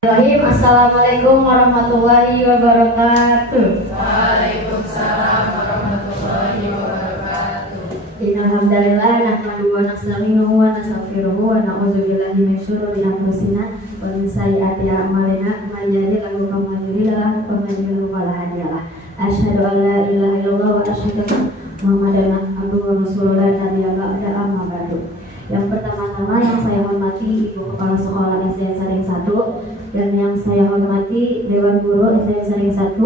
Assalamualaikum warahmatullahi wabarakatuh. Waalaikumsalam warahmatullahi wabarakatuh. Innalhamdalillah nahmaduhu wa nasta'inuhu wa nastaghfiruhu wa na'udzu billahi min syururi anfusina wa min sayyiati a'malina may yahdihillahu fala mudilla lahu wa may yudlil fala hadiya lahu. Asyhadu an la ilaha illallah wa asyhadu anna Muhammadan abduhu wa rasuluhu la nabiyya ba'da amma ba'du. Yang pertama-tama yang saya hormati Ibu Kepala Sekolah SDN Saring 1 dan yang saya hormati Dewan Guru SDN Saring 1.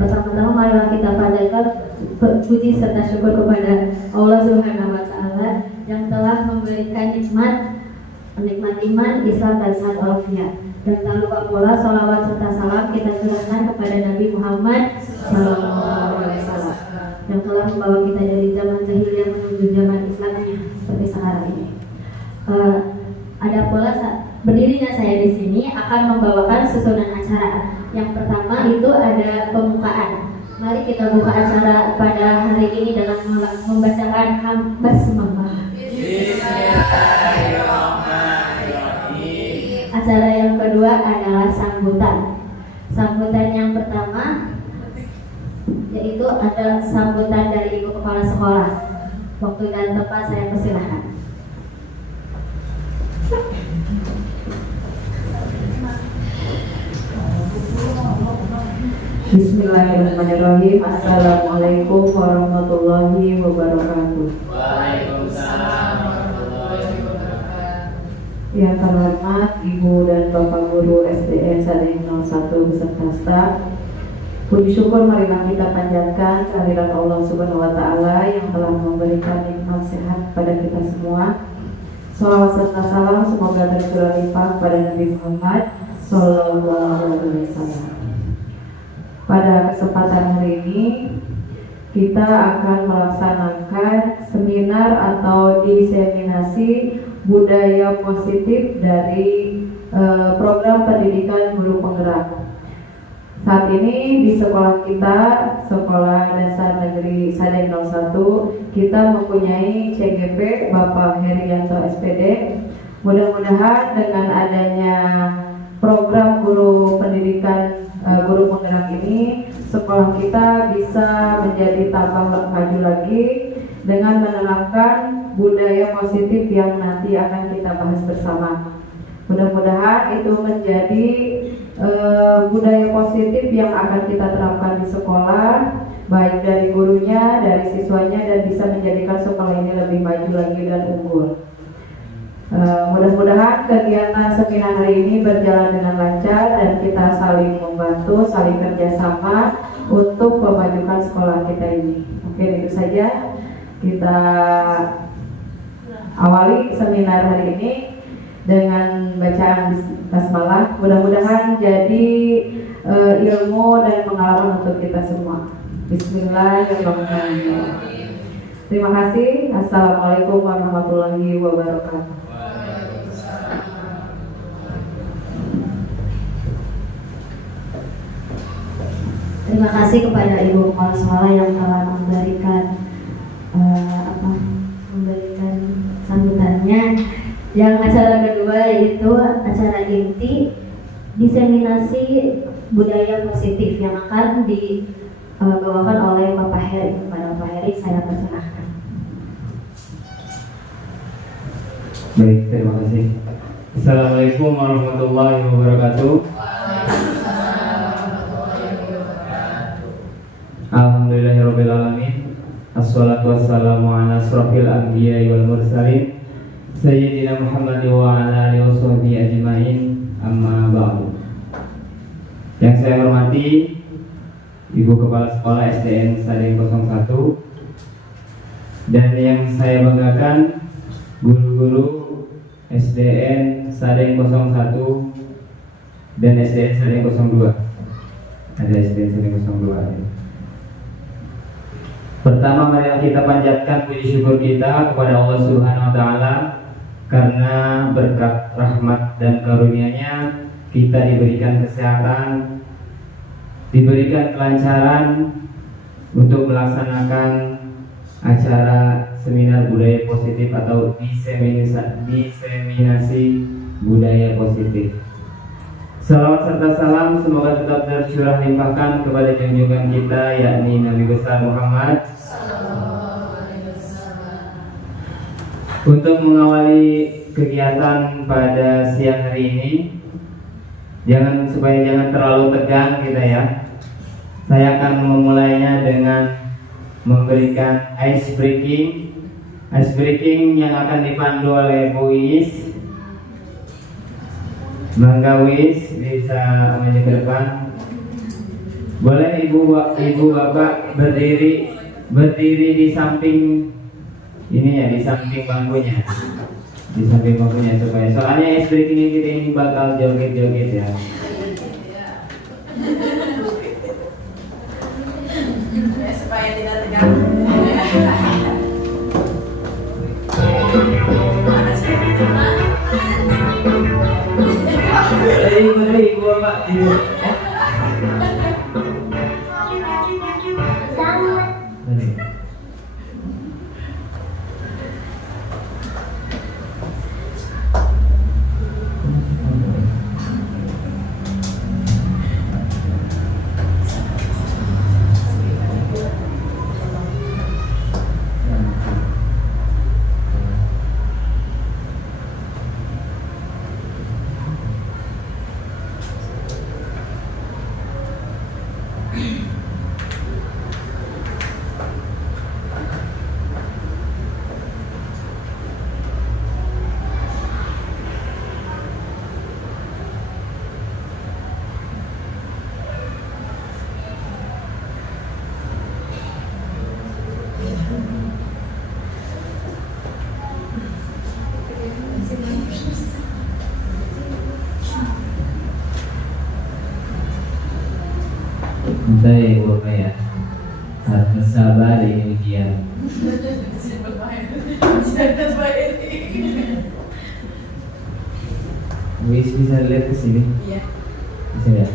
Pertama-tama marilah kita panjatkan puji serta syukur kepada Allah Subhanahu wa taala yang telah memberikan nikmat iman, Islam dan sehat walafiat. Dan tak lupa pula salawat serta salam kita curahkan kepada Nabi Muhammad SAW yang telah membawa kita dari zaman jahiliyah menuju zaman Islamnya seperti sekarang ini. Ada pula berdirinya saya di sini akan membawakan susunan acara. Yang pertama itu ada pembukaan. Mari kita buka acara pada hari ini dengan membacakan basmalah. Bismillahirrahmanirrahim. Acara yang kedua adalah sambutan. Sambutan yang pertama yaitu ada sambutan dari Ibu Kepala Sekolah. Waktu dan tempat saya persilahkan. Bismillahirrahmanirrahim. Assalamualaikum warahmatullahi wabarakatuh. Waalaikumsalam warahmatullahi wabarakatuh. Yang terhormat Ibu dan Bapak Guru SDN Saring 01 beserta staf, puji syukur marilah kita panjatkan kehadirat Allah Subhanahu wa taala yang telah memberikan nikmat sehat pada kita semua. Shalawat serta salam semoga tercurah limpah pada Nabi Muhammad sallallahu alaihi wasallam. Pada kesempatan hari ini kita akan melaksanakan seminar atau diseminasi budaya positif dari program pendidikan guru penggerak. Saat ini di sekolah kita, Sekolah Dasar Negeri Sadeng 01, kita mempunyai CGP Bapak Herianto SPD. Mudah-mudahan dengan adanya program guru pendidikan guru penggerak ini, sekolah kita bisa menjadi tambah maju lagi dengan menerapkan budaya positif yang nanti akan kita bahas bersama. Mudah-mudahan itu menjadi budaya positif yang akan kita terapkan di sekolah, baik dari gurunya, dari siswanya, dan bisa menjadikan sekolah ini lebih maju lagi dan unggul. Mudah-mudahan kegiatan seminar hari ini berjalan dengan lancar dan kita saling membantu, saling kerjasama untuk memajukan sekolah kita ini. Oke, itu saja kita awali seminar hari ini dengan bacaan basmalah. Mudah-mudahan jadi ilmu dan pengalaman untuk kita semua. Bismillahirrahmanirrahim. Terima kasih. Assalamualaikum warahmatullahi wabarakatuh. Terima kasih kepada Ibu Kepala Sekolah yang telah memberikan sambutannya. Yang acara kedua yaitu acara inti diseminasi budaya positif yang akan dibawakan oleh Bapak Heri. Kepada Bapak Heri saya persilahkan. Baik, terima kasih. Assalamualaikum warahmatullahi wabarakatuh. Alhamdulillahirabbil alamin. Assalatu wassalamu ala asrofil anbiya'i wal mursalin Sayyidina Muhammad wa ala alihi washabbihi ajmain. Amma ba'du. Yang saya hormati Ibu Kepala Sekolah SDN Saring 01 dan yang saya banggakan guru-guru SDN Saring 01 dan SDN Saring 02. Ada SDN Saring 02. Pertama, mari kita panjatkan puji syukur kita kepada Allah Subhanahu wa taala karena berkat rahmat dan karunia-Nya kita diberikan kesehatan, diberikan kelancaran untuk melaksanakan acara seminar budaya positif atau diseminasi budaya positif. Salawat serta salam semoga tetap tercurah limpahkan kepada junjungan kita, yakni Nabi besar Muhammad. Untuk mengawali kegiatan pada siang hari ini, supaya jangan terlalu tegang kita ya. Saya akan memulainya dengan memberikan ice breaking yang akan dipandu oleh Bu Iis. Mangga Wis bisa maju ke depan. Boleh ibu bapak berdiri di samping ini ya, di samping bangkunya, supaya soalnya es breaking kita ini bakal joget-joget ya. Supaya tidak tegang. Ibu bapak baik bapak ya, harus bersabar ini ujian. Wis bisa lihat ke sini? Iya. Bisa ya?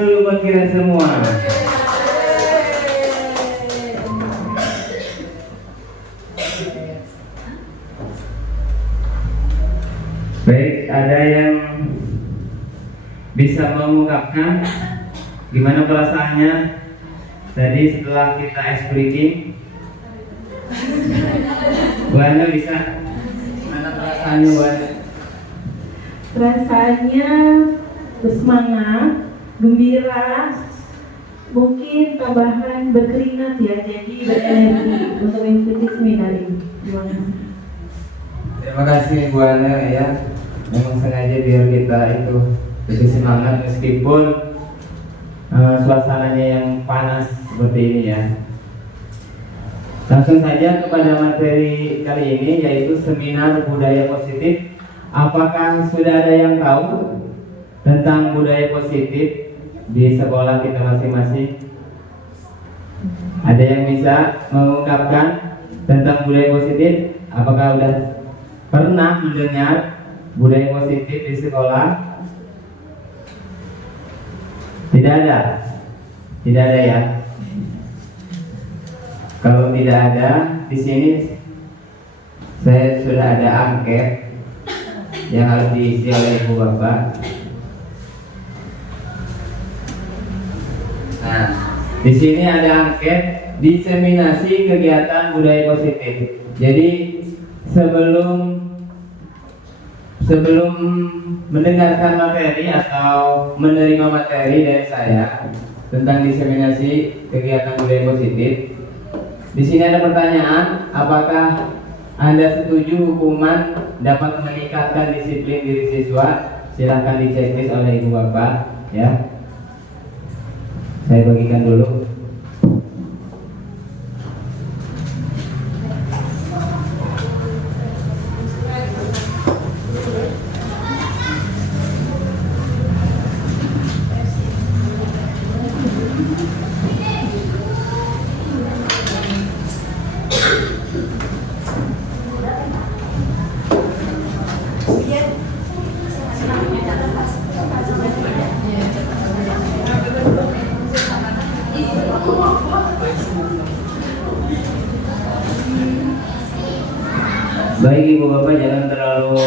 dulu buat kita semua. Baik, ada yang bisa mengungkapkan gimana perasaannya tadi setelah kita ice breaking? Bu Ana bisa? Gimana perasaannya Bu Ana? Perasaannya bersemangat, gembira, mungkin tambahan berkeringat ya, jadi berenergi untuk mengikuti seminar ini. Terima kasih. Terima kasih Bu Ana ya. Memang sengaja biar kita itu lebih semangat meskipun suasananya yang panas seperti ini ya. Langsung saja kepada materi kali ini, yaitu seminar budaya positif. Apakah sudah ada yang tahu tentang budaya positif di sekolah kita masing-masing? Ada yang bisa mengungkapkan tentang budaya positif? Apakah sudah pernah mendengar budaya positif di sekolah? Tidak ada? Tidak ada ya? Kalau tidak ada, di sini saya sudah ada angket yang harus diisi oleh ibu bapak. Nah, di sini ada angket diseminasi kegiatan budaya positif. Jadi sebelum mendengarkan materi atau menerima materi dari saya tentang diseminasi kegiatan budaya positif, di sini ada pertanyaan, apakah Anda setuju hukuman dapat meningkatkan disiplin diri siswa? Silahkan diceklis oleh ibu bapak ya. Saya bagikan dulu. Baik ibu bapak, jangan terlalu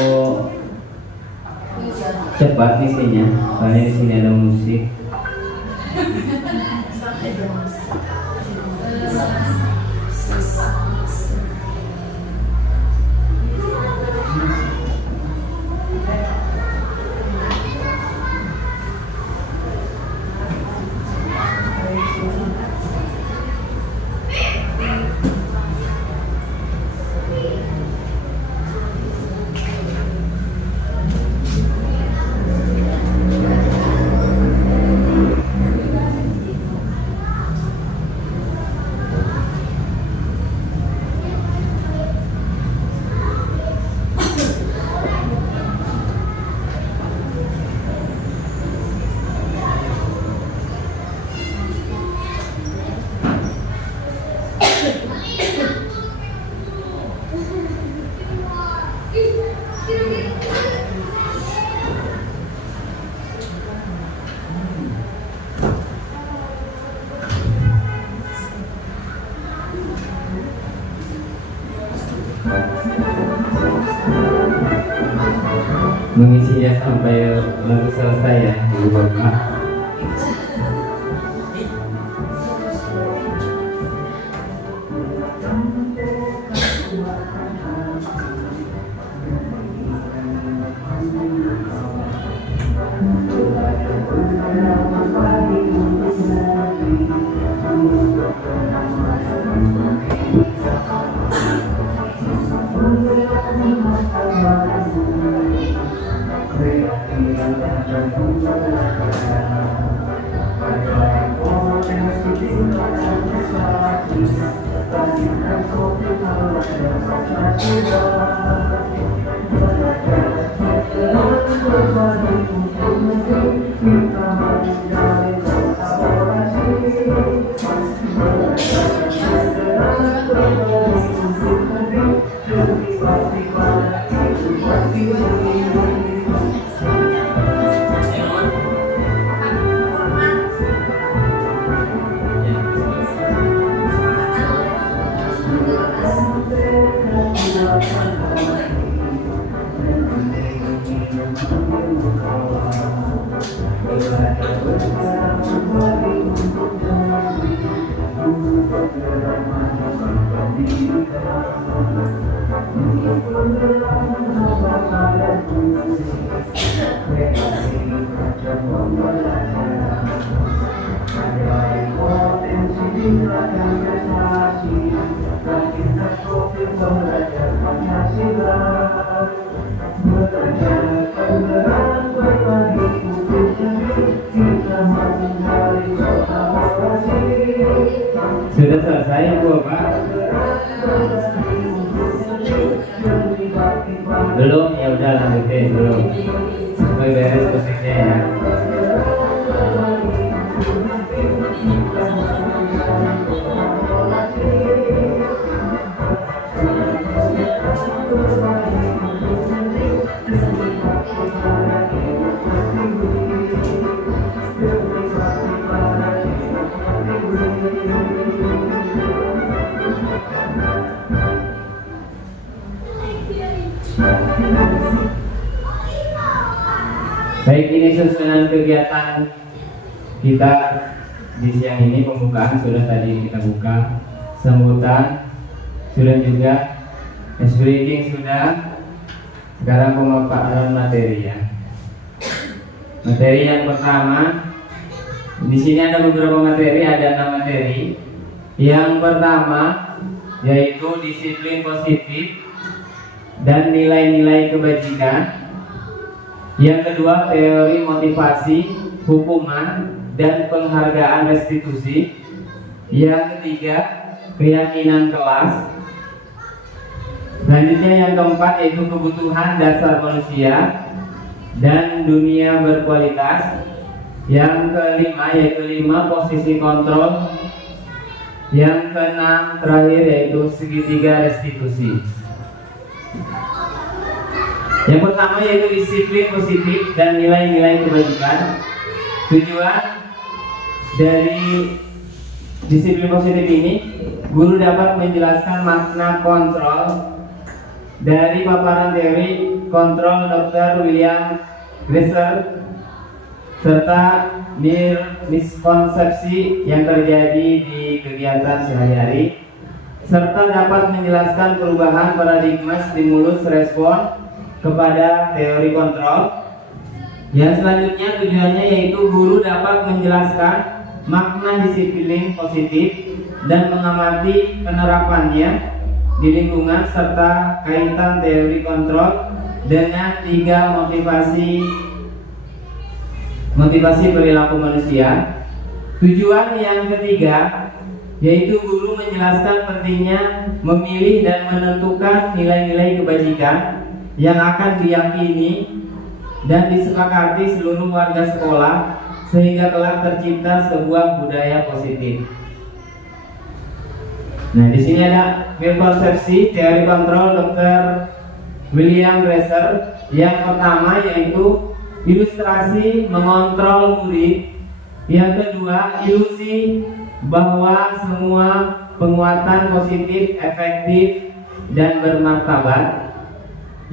cepat isinya, karena di sini ada musik. Mengisinya sampai lagu selesai ya ibu bapak. Sudah selesai Bu Bapak? Belum? Ya udah lanjutin belum. Sampai beres musiknya ya. Baik, ini susunan kegiatan kita di siang ini. Pembukaan sudah tadi kita buka, sambutan sudah juga, reading sudah. Sekarang pemaparan materi ya. Materi yang pertama, di sini ada beberapa materi, ada 6 materi. Yang pertama yaitu disiplin positif dan nilai-nilai kebajikan. Yang kedua, teori motivasi, hukuman, dan penghargaan restitusi. Yang ketiga, keyakinan kelas. Selanjutnya yang keempat yaitu kebutuhan dasar manusia dan dunia berkualitas. Yang kelima yaitu 5 posisi kontrol. Yang keenam terakhir yaitu segitiga restitusi. Yang pertama yaitu disiplin positif dan nilai-nilai kebajikan. Tujuan dari disiplin positif ini, guru dapat menjelaskan makna kontrol dari paparan teori kontrol Dr. William Glasser serta miskonsepsi yang terjadi di kegiatan sehari-hari, serta dapat menjelaskan perubahan paradigma stimulus respon kepada teori kontrol. Yang selanjutnya tujuannya yaitu guru dapat menjelaskan makna disiplin positif dan mengamati penerapannya di lingkungan serta kaitan teori kontrol dengan 3 motivasi perilaku manusia. Tujuan yang ketiga yaitu guru menjelaskan pentingnya memilih dan menentukan nilai-nilai kebajikan yang akan diyakini dan disepakati seluruh warga sekolah sehingga kelak tercipta sebuah budaya positif. Nah, di sini ada konsepsi teori kontrol Dr. William Glasser. Yang pertama yaitu ilustrasi mengontrol murid. Yang kedua, ilusi bahwa semua penguatan positif, efektif, dan bermartabat.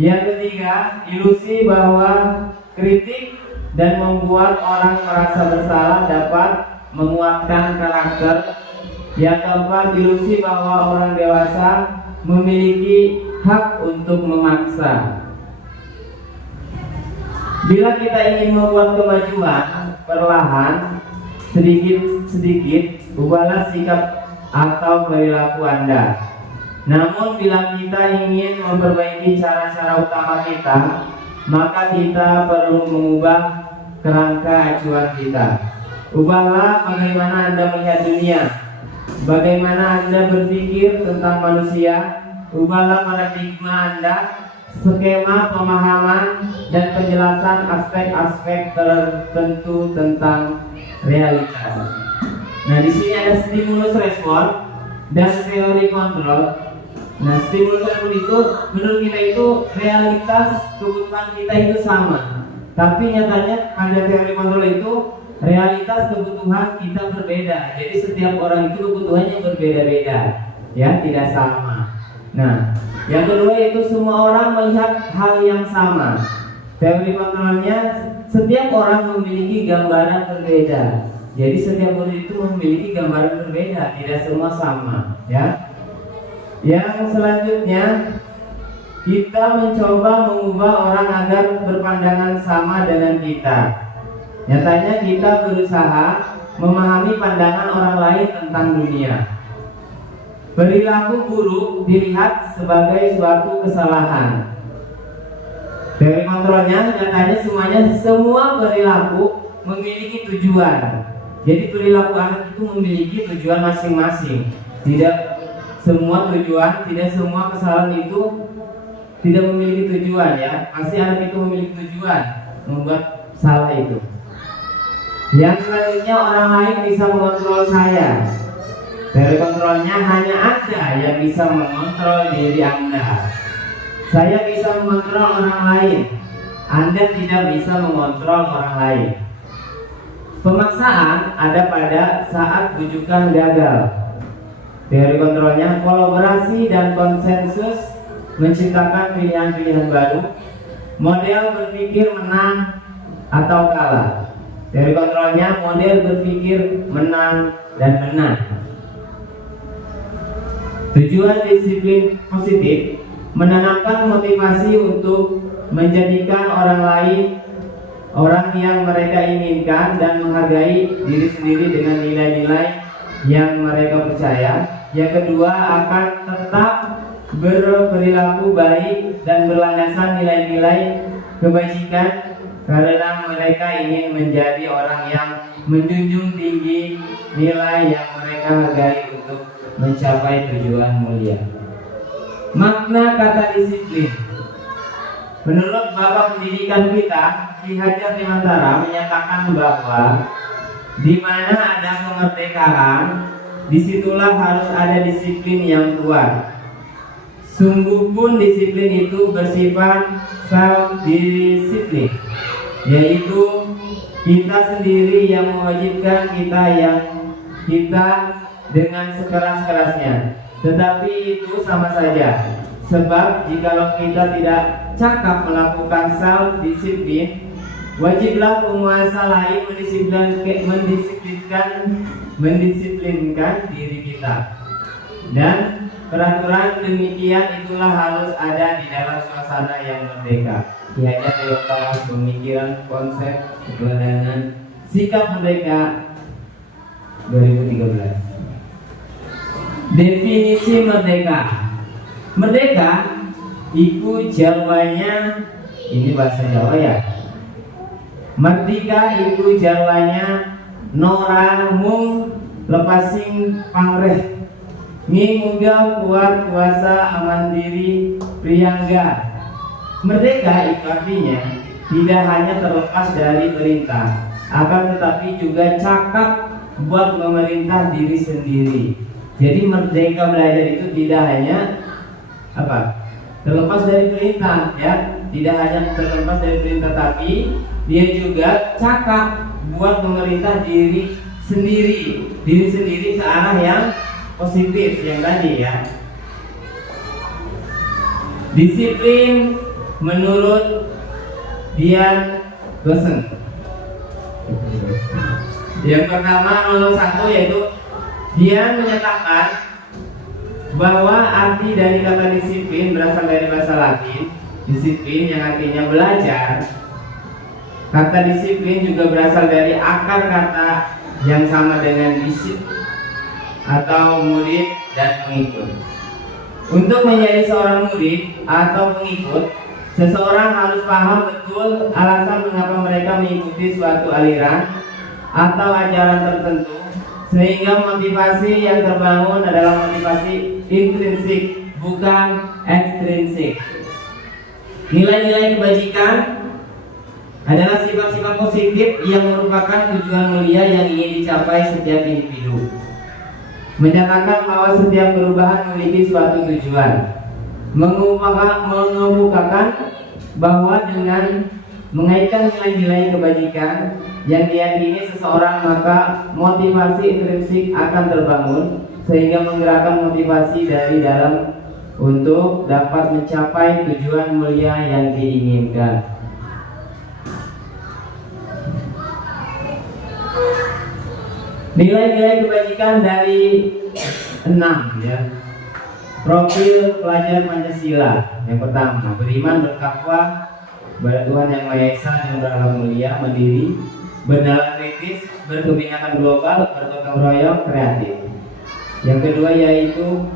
Yang ketiga, ilusi bahwa kritik dan membuat orang merasa bersalah dapat menguatkan karakter. Yang keempat, ilusi bahwa orang dewasa memiliki hak untuk memaksa. Bila kita ingin membuat kemajuan perlahan, sedikit-sedikit, ubahlah sikap atau perilaku Anda. Namun bila kita ingin memperbaiki cara-cara utama kita, maka kita perlu mengubah kerangka acuan kita. Ubahlah bagaimana Anda melihat dunia, bagaimana Anda berpikir tentang manusia. Ubahlah paradigma Anda, skema pemahaman dan penjelasan aspek-aspek tertentu tentang realitas. Nah, di sini ada stimulus respon dan teori kontrol. Nah, stimulus respon itu menurut kita itu realitas kebutuhan kita itu sama, tapi nyatanya ada teori kontrol itu realitas kebutuhan kita berbeda. Jadi setiap orang itu kebutuhannya berbeda-beda, ya, tidak sama. Nah, yang kedua yaitu semua orang melihat hal yang sama. Teori kontrolnya setiap orang memiliki gambaran berbeda. Jadi setiap murid itu memiliki gambaran berbeda, tidak semua sama, ya. Yang selanjutnya, kita mencoba mengubah orang agar berpandangan sama dengan kita. Nyatanya kita berusaha memahami pandangan orang lain tentang dunia. Perilaku buruk dilihat sebagai suatu kesalahan. Dari kontrolnya, nyatanya semua perilaku memiliki tujuan. Jadi perilaku anak itu memiliki tujuan masing-masing. Tidak semua tujuan, tidak semua kesalahan itu tidak memiliki tujuan, ya. Pasti anak itu memiliki tujuan membuat salah itu. Yang selanjutnya, orang lain bisa mengontrol saya. Dari kontrolnya hanya Anda yang bisa mengontrol diri Anda. Saya bisa mengontrol orang lain, Anda tidak bisa mengontrol orang lain. Pemaksaan ada pada saat bujukan gagal. Teori kontrolnya, kolaborasi dan konsensus menciptakan pilihan-pilihan baru. Model berpikir menang atau kalah. Teori kontrolnya, model berpikir menang dan menang. Tujuan disiplin positif menanamkan motivasi untuk menjadikan orang lain orang yang mereka inginkan dan menghargai diri sendiri dengan nilai-nilai yang mereka percaya. Yang kedua, akan tetap berperilaku baik dan berlandaskan nilai-nilai kebajikan karena mereka ingin menjadi orang yang menjunjung tinggi nilai yang mereka hargai untuk mencapai tujuan mulia. Makna kata disiplin. Menurut Bapak Pendidikan kita, Ki Hajar Dewantara menyatakan bahwa di mana ada kemerdekaan, disitulah harus ada disiplin yang kuat. Sungguh pun disiplin itu bersifat self-disiplin, yaitu kita sendiri yang mewajibkan kita dengan sekeras-kerasnya. Tetapi itu sama saja, sebab jikalau kita tidak cakap melakukan self-disiplin, wajiblah penguasa lain mendisiplinkan diri kita. Dan peraturan demikian itulah harus ada di dalam suasana yang merdeka. Ki Hajar Dewantara, Pemikiran Konsep Keteladanan Sikap Merdeka 2013. Definisi merdeka. Merdeka iku Jawanya, ini bahasa Jawa ya. Merdeka iku Jawanya Nora mung lepasing pangreh ngimunggah kuat kuasa aman diri priyangga. Merdeka itu artinya tidak hanya terlepas dari perintah, akan tetapi juga cakap buat memerintah diri sendiri. Jadi merdeka belajar itu tidak hanya terlepas dari perintah, ya, tidak hanya terlepas dari perintah, tapi dia juga cakap buat memerintah diri sendiri ke arah yang positif yang tadi, ya. Disiplin menurut Dian Gosen. Yang pertama nomor 1 yaitu dia menyatakan bahwa arti dari kata disiplin berasal dari bahasa Latin, disiplin yang artinya belajar. Kata disiplin juga berasal dari akar kata yang sama dengan disip atau murid dan pengikut. Untuk menjadi seorang murid atau pengikut, seseorang harus paham betul alasan mengapa mereka mengikuti suatu aliran atau ajaran tertentu, sehingga motivasi yang terbangun adalah motivasi intrinsik, bukan ekstrinsik. Nilai-nilai kebajikan adalah sifat-sifat positif yang merupakan tujuan mulia yang ingin dicapai setiap individu. Menyatakan bahwa setiap perubahan memiliki suatu tujuan. Mengemukakan bahwa dengan mengaitkan nilai-nilai kebajikan yang diyakini seseorang, maka motivasi intrinsik akan terbangun sehingga menggerakkan motivasi dari dalam untuk dapat mencapai tujuan mulia yang diinginkan. Nilai-nilai kebajikan dari 6 ya. Profil pelajar Pancasila. Yang pertama, beriman, bertakwa kepada Tuhan Yang Maha Esa dan berakhlak mulia, mandiri, bernalar kritis, berkebinekaan global, bergotong royong, kreatif. Yang kedua yaitu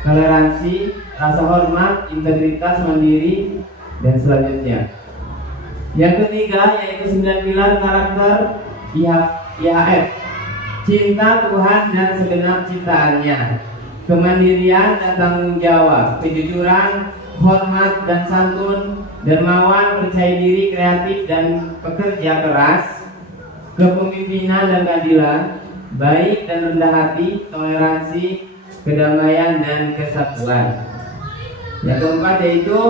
toleransi, rasa hormat, integritas, mandiri, dan selanjutnya. Yang ketiga yaitu 9 pilar karakter IHF, cinta Tuhan dan segenap ciptaannya, kemandirian dan tanggung jawab, kejujuran, hormat dan santun, dermawan, percaya diri, kreatif dan pekerja keras, kepemimpinan dan keadilan, baik dan rendah hati, toleransi, kedamaian dan kesatuan. Yang keempat yaitu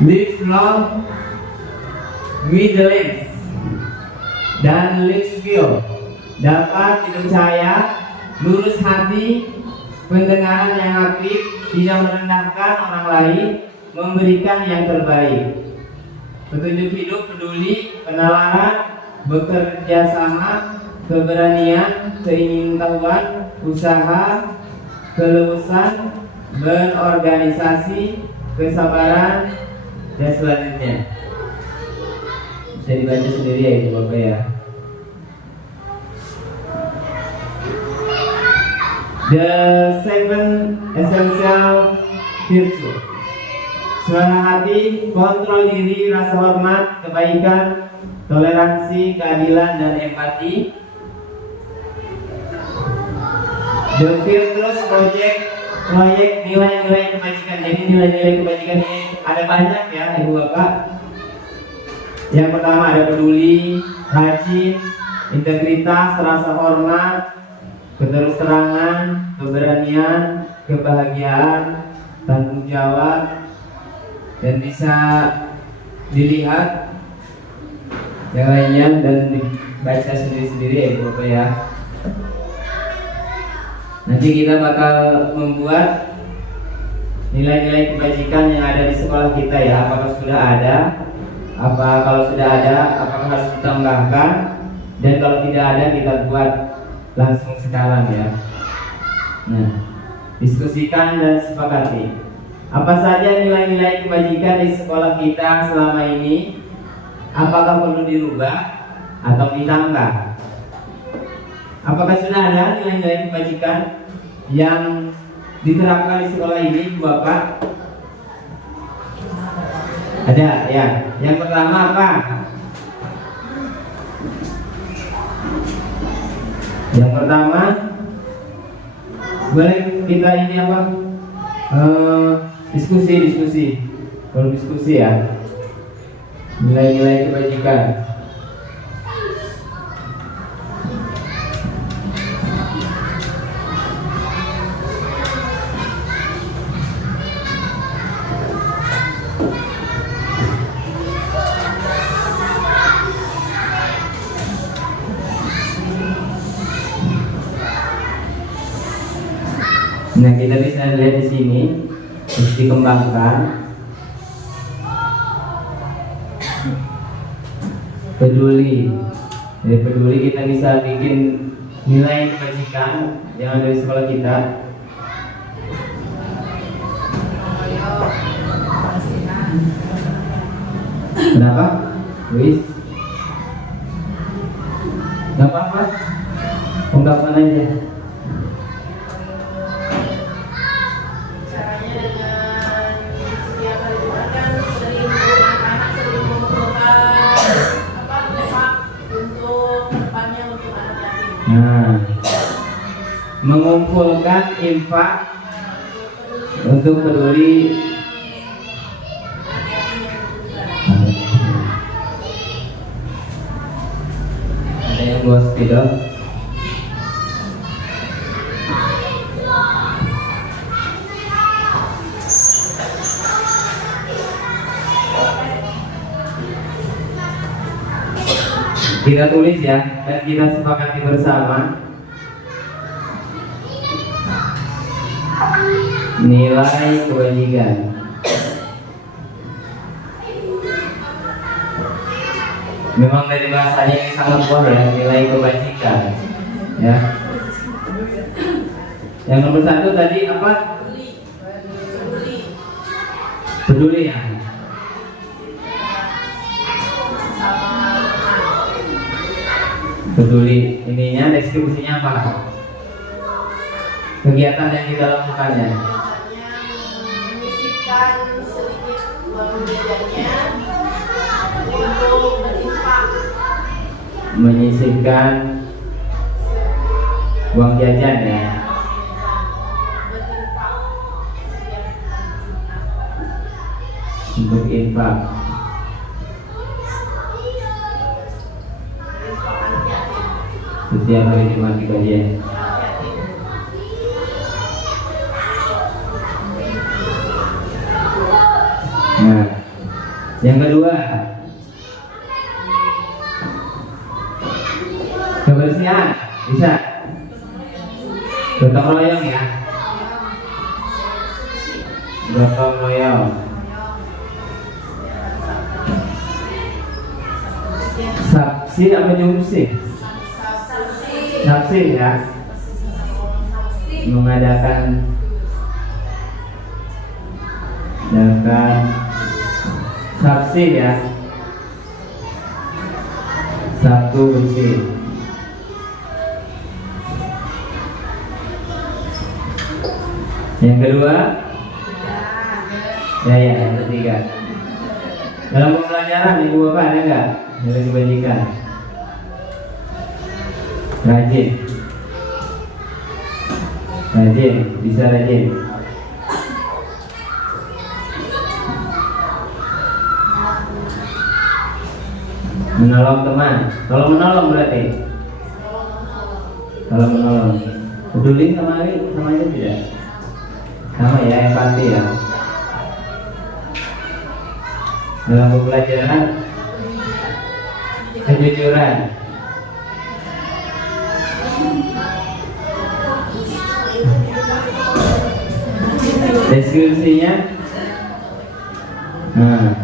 live long, vigilance, dan live skill, dapat dipercaya, lurus hati, pendengaran yang aktif, tidak merendahkan orang lain, memberikan yang terbaik, petunjuk hidup, peduli, penalaran, bekerja sama, keberanian, keingintahuan, usaha, kelulusan, berorganisasi, kesabaran, dan selanjutnya. Bisa dibaca sendiri ya Ibu Bapak ya. The 7 essential virtue. Suara hati, kontrol diri, rasa hormat, kebaikan, toleransi, keadilan, dan empati. The Virtuous Project, proyek nilai-nilai kebajikan. Jadi nilai-nilai kebajikan ini ada banyak ya Ibu Bapak. Yang pertama ada peduli, rajin, integritas, rasa hormat, keterus-terangan, keberanian, kebahagiaan, tanggung jawab, dan bisa dilihat yang lainnya dan dibaca sendiri-sendiri ya Ibu Bapak ya. Nanti kita bakal membuat nilai-nilai kebajikan yang ada di sekolah kita ya. Apakah sudah ada? Kalau sudah ada, apakah harus ditambahkan? Dan kalau tidak ada, kita buat langsung sekarang ya. Nah, diskusikan dan sepakati. Apa saja nilai-nilai kebajikan di sekolah kita selama ini? Apakah perlu dirubah atau ditambah? Apakah sudah ada nilai-nilai kebajikan yang diterapkan di sekolah ini, Bapak? Ada ya. Yang pertama apa? Yang pertama boleh kita ini apa? Diskusi. Kalau diskusi ya. Nilai-nilai kebajikan. Nah, kita bisa lihat di sini, terus dikembangkan. Peduli. Dari peduli kita bisa bikin nilai kebajikan yang ada di sekolah kita. Kenapa? Wis. Gak apa-apa. Ungkapkan aja. Nah, mengumpulkan infak untuk peduli. Ada yang bawa spidol? Kita tulis ya, dan kita sepakati bersama nilai kebajikan. Memang dari bahasanya ini sangat kuat ya, nilai kebajikan. Ya. Yang nomor 1 tadi apa? Peduli ya. Peduli. Ininya deskripsinya apa? Kegiatan yang kita lakukannya. Menyisihkan sedikit uang jajannya untuk berinfak. Menyisihkan uang jajan ya. Untuk infak. Setiap hari Jumat dikajian. Nah, yang kedua, kebersihan bisa. Gotong royong ya. Gotong royong. Saksi apa jumsi? Saksi ya. Mengadakan saksi ya. Sabtu bersih. Yang kedua, ya yang ketiga. Dalam pembelajaran ibu bapak ada nggak nilai kebajikan? Rajin, bisa rajin. Menolong teman. Kalau menolong berarti. Kalau menolong. Peduli sama aja tidak? Sama ya, empati ya. Dalam pembelajaran, kejujuran. Deskripsinya. Nah.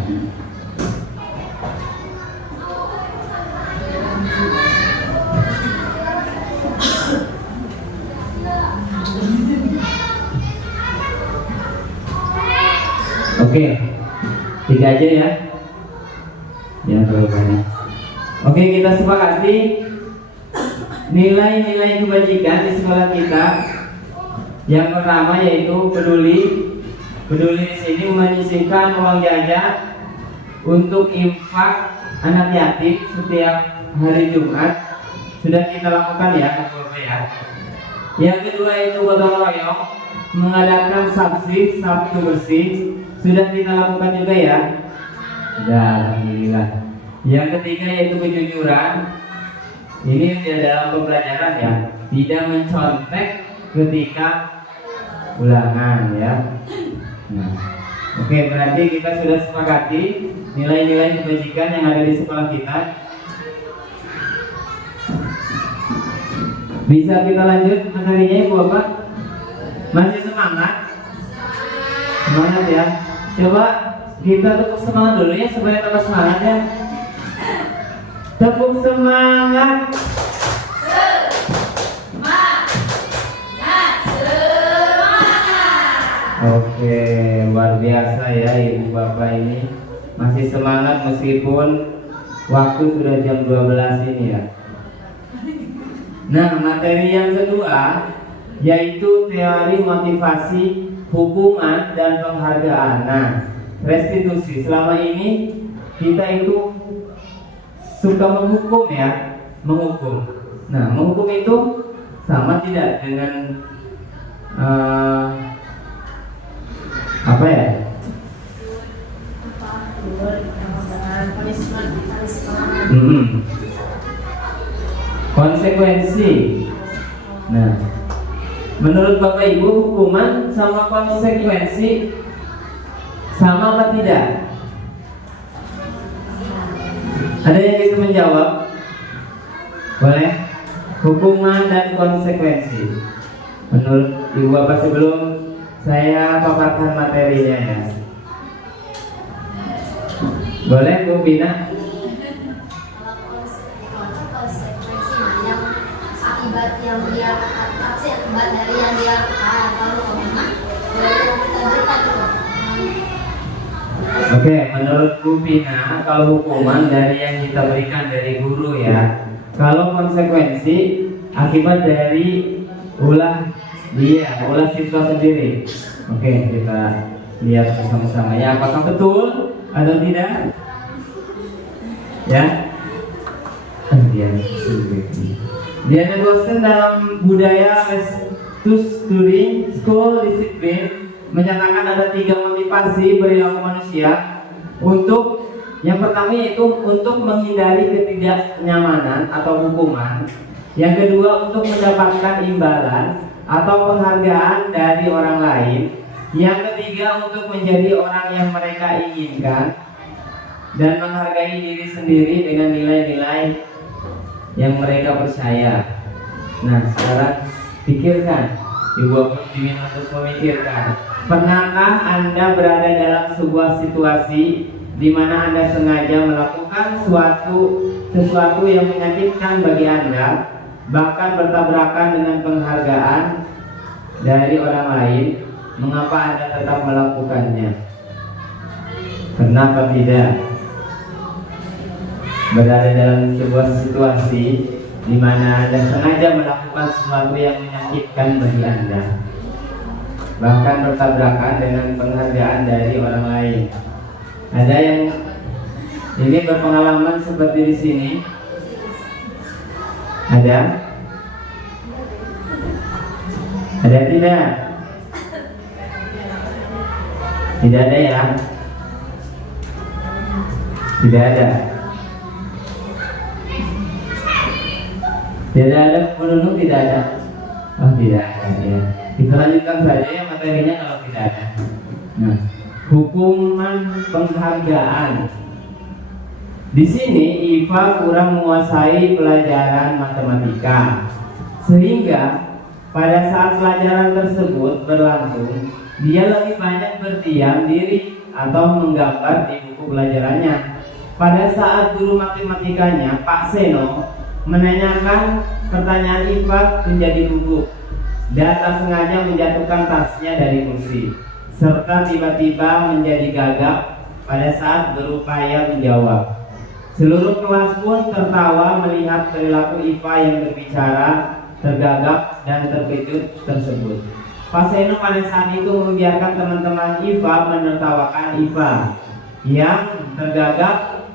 Oke, 3 aja ya. Ya terlalu banyak. Oke, kita sepakati nilai-nilai kebajikan di sekolah kita. Yang pertama yaitu peduli. Peduli di sini menyisihkan uang jajan untuk infak anak yatim setiap hari Jumat. Sudah kita lakukan ya, ya. Yang kedua itu gotong royong, mengadakan saksi Sabtu bersih. Sudah kita lakukan juga ya. Sudah, alhamdulillah. Yang ketiga yaitu kejujuran. Ini dalam pembelajaran ya, tidak mencontek ketika ulangan ya. Nah, oke, berarti kita sudah sepakati nilai-nilai kebajikan yang ada di sekolah kita. Bisa kita lanjut materinya Ibu Bapak? Masih semangat? Semangat ya. Coba kita tepuk semangat dulu ya supaya tambah semangat ya. Tepuk semangat. Oke, luar biasa ya Ibu Bapak ini masih semangat meskipun waktu sudah jam 12 ini ya. Nah, materi yang kedua yaitu teori motivasi, hukuman dan penghargaan. Nah, restitusi. Selama ini kita itu suka menghukum ya, menghukum. Nah, menghukum itu sama tidak dengan apa ya? Konsekuensi. Nah, menurut Bapak Ibu hukuman sama konsekuensi sama apa tidak? Ada yang bisa menjawab? Boleh? Hukuman dan konsekuensi. Menurut Ibu Bapak sebelum saya paparkan materinya ya. Boleh Bu Bina? akibat yang dia apa sih akibat dari yang dia kalau kemana yang kita berikan itu. Oke, menurut Bu Pina, kalau hukuman dari yang kita berikan dari guru ya. Kalau konsekuensi akibat dari ulah siswa sendiri. Oke, kita lihat bersama-sama ya, apakah betul atau tidak? Ya. Dia ada dosen dalam budaya resturing school disiplin menyatakan ada 3 motivasi perilaku manusia untuk yang pertama yaitu untuk menghindari ketidaknyamanan atau hukuman, yang kedua untuk mendapatkan imbalan atau penghargaan dari orang lain, yang ketiga untuk menjadi orang yang mereka inginkan dan menghargai diri sendiri dengan nilai-nilai yang mereka percaya. Nah, sekarang pikirkan, Ibu optimis untuk memikirkan, pernahkah Anda berada dalam sebuah situasi di mana Anda sengaja melakukan sesuatu yang menyakitkan bagi Anda, bahkan bertabrakan dengan penghargaan dari orang lain? Mengapa Anda tetap melakukannya? Pernah atau tidak berada dalam sebuah situasi di mana Anda sengaja melakukan sesuatu yang menyakitkan bagi Anda, bahkan bertabrakan dengan penghargaan dari orang lain? Ada yang ini berpengalaman seperti di sini? Ada? Ada tidak? Tidak ada ya? Tidak ada. Tidak ada penunjuk, tidak ada. Oh, tidak ada ya. Kita lanjutkan saja ya materinya kalau tidak ada. Nah, hukuman penghargaan. Di sini Iva kurang menguasai pelajaran matematika, sehingga pada saat pelajaran tersebut berlangsung, dia lebih banyak berdiam diri atau menggambar di buku pelajarannya. Pada saat guru matematikanya, Pak Seno, menanyakan pertanyaan, Iva menjadi gugup dan tak sengaja menjatuhkan tasnya dari kursi, serta tiba-tiba menjadi gagap pada saat berupaya menjawab. Seluruh kelas pun tertawa melihat perilaku Iva yang berbicara, tergagap dan terkejut tersebut. Pak Seno pada saat itu membiarkan teman-teman Iva menertawakan Iva yang tergagap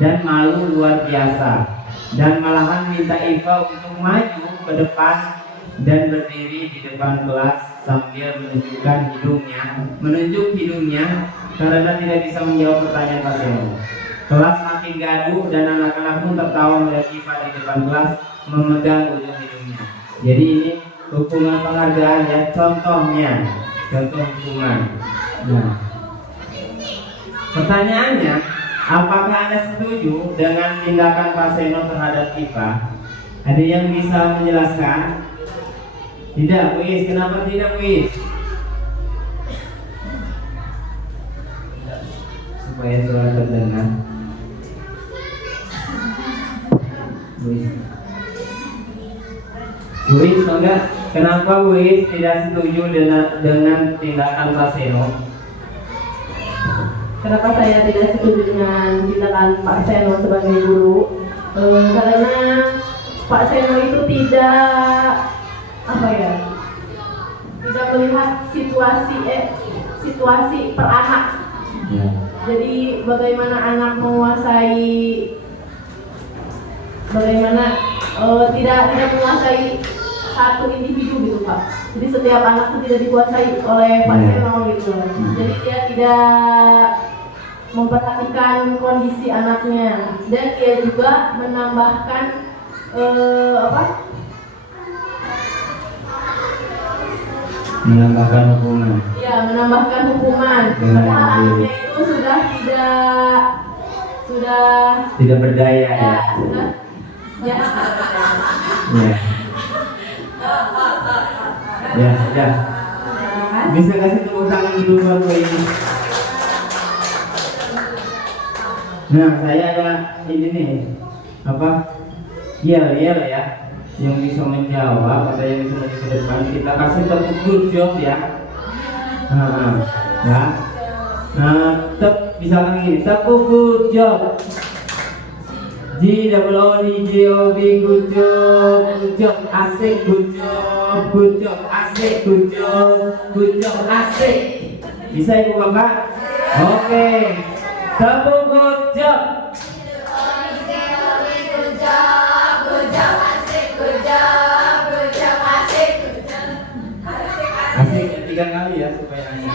dan malu luar biasa, dan malahan minta Iva untuk maju ke depan dan berdiri di depan kelas sambil menunjuk hidungnya karena tidak bisa menjawab pertanyaan Pak Seno. Kelas makin gaduh dan anak-anak pun tertawa melihat Iva di depan kelas memegang ujung hidungnya. Jadi ini hukuman penghargaan ya, contoh hukuman. Nah, pertanyaannya, apakah Anda setuju dengan tindakan Pak Seno terhadap Iva? Ada yang bisa menjelaskan? Tidak, Wis. Kenapa tidak, Wis? Supaya suara terdengar. Wis, enggak? Kenapa Wis tidak setuju dengan tindakan Pak Seno? Kenapa saya tidak setuju dengan tindakan Pak Seno sebagai guru? Karena Pak Seno itu tidak tidak melihat situasi per anak. Ya. Jadi bagaimana anak menguasai, tidak menguasai satu individu gitu Pak. Jadi setiap anak itu tidak dikuasai oleh Pak Seno gitu. Jadi dia tidak memperhatikan kondisi anaknya, dan dia juga menambahkan menambahkan hukuman. Ya, menambahkan hukuman. Padahal anaknya itu sudah tidak berdaya ya. Sudah ya. Ya. Bisa kasih tepuk tangan dulu baru ini. Nah, saya ada ini nih, yel ya. yang bisa menjawab atau yang bisa maju ke depan, kita kasih tepuk good job ya. Ya. Misalkan gini, tepuk good job. GWODJOB, good job, asik, good job, asik, good job, asik. Bisa ibu bapak? Oke, tepuk good job. Asik 3 kali ya supaya asik.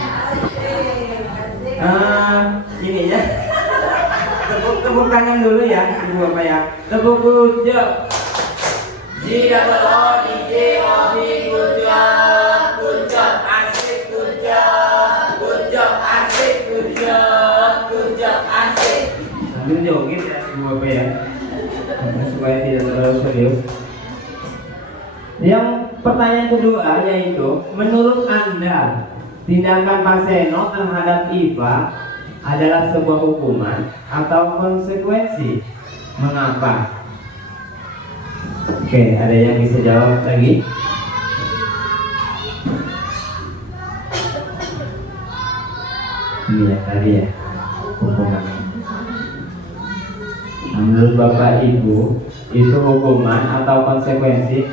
Ini ya. Tepuk tangan dulu ya ibu bapak ya. Tepuk good job. GWODJOB, good job, asik, good job, asik, good job, asik. Sambil joget ya ibu bapak ya, supaya tidak terlalu serius. Yang pertanyaan kedua yaitu, menurut Anda tindakan Pak Seno terhadap Iva adalah sebuah hukuman atau konsekuensi? Mengapa? Oke, ada yang bisa jawab lagi? Ini ya tadi ya hukuman. Menurut Bapak Ibu itu hukuman atau konsekuensi?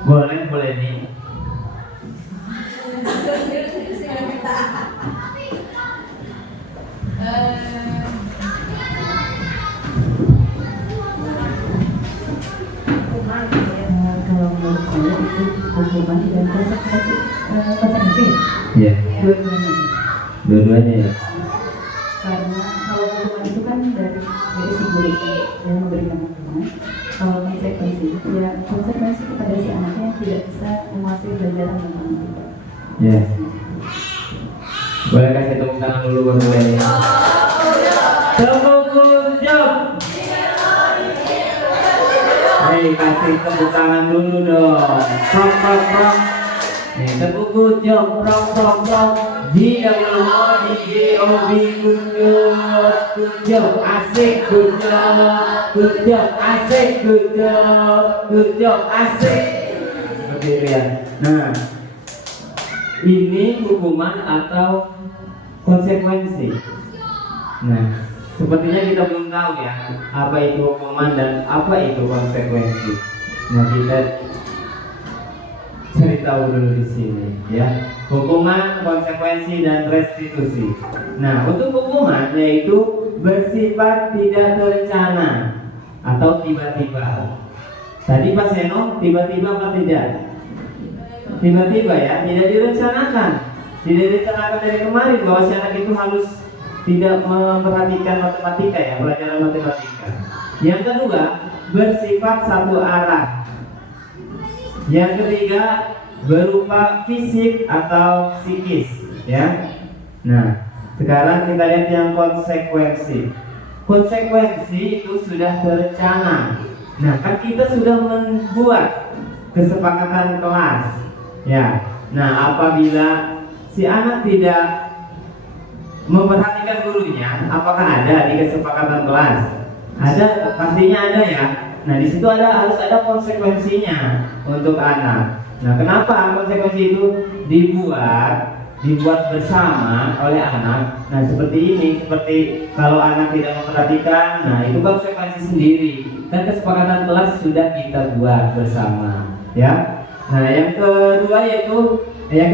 Boleh nih. Kalau menurut saya itu hukuman dan konsekuensi. Iya. Dua-duanya ya. Karena kalau hukuman itu kan dari si guru yang memberikan hukuman. Kalau konsekuensi itu ya konsekuensi kepada si anaknya yang tidak bisa menguasai pelajaran tentang itu. Ya. Boleh kasih tepuk tangan dulu buat mulai. Tepuk job. Hei, kasih tepuk tangan dulu dong. Prok. Nih, tepuk job. Prok. GWODJOB, good job, asik, good job, asik, good job, asik. Seperti itu ya. Nah, ini hukuman atau konsekuensi? Nah, sepertinya kita belum tahu ya apa itu hukuman dan apa itu konsekuensi. Nah, kita cari tahu dulu di sini ya. Hukuman, konsekuensi, dan restitusi. Nah, untuk hukuman yaitu bersifat tidak terencana atau tiba-tiba. Tadi Pak Seno tiba-tiba apa tidak? Tiba-tiba ya, tidak direncanakan. Tidak direncanakan dari kemarin bahwa si anak itu harus tidak memperhatikan matematika ya, pelajaran matematika. Yang kedua, bersifat satu arah. Yang ketiga, berupa fisik atau psikis ya. Nah, sekarang kita lihat yang konsekuensi. Konsekuensi itu sudah terencana. Nah, kan kita sudah membuat kesepakatan kelas ya. Nah, apabila si anak tidak memperhatikan gurunya, apakah ada di kesepakatan kelas? Ada, pastinya ada ya. Nah, di situ harus ada konsekuensinya untuk anak. Nah, kenapa konsekuensi itu dibuat bersama oleh anak? Nah, seperti ini, seperti kalau anak tidak memperhatikan, nah itu konsekuensi sendiri. Dan kesepakatan kelas sudah kita buat bersama, ya. Nah, yang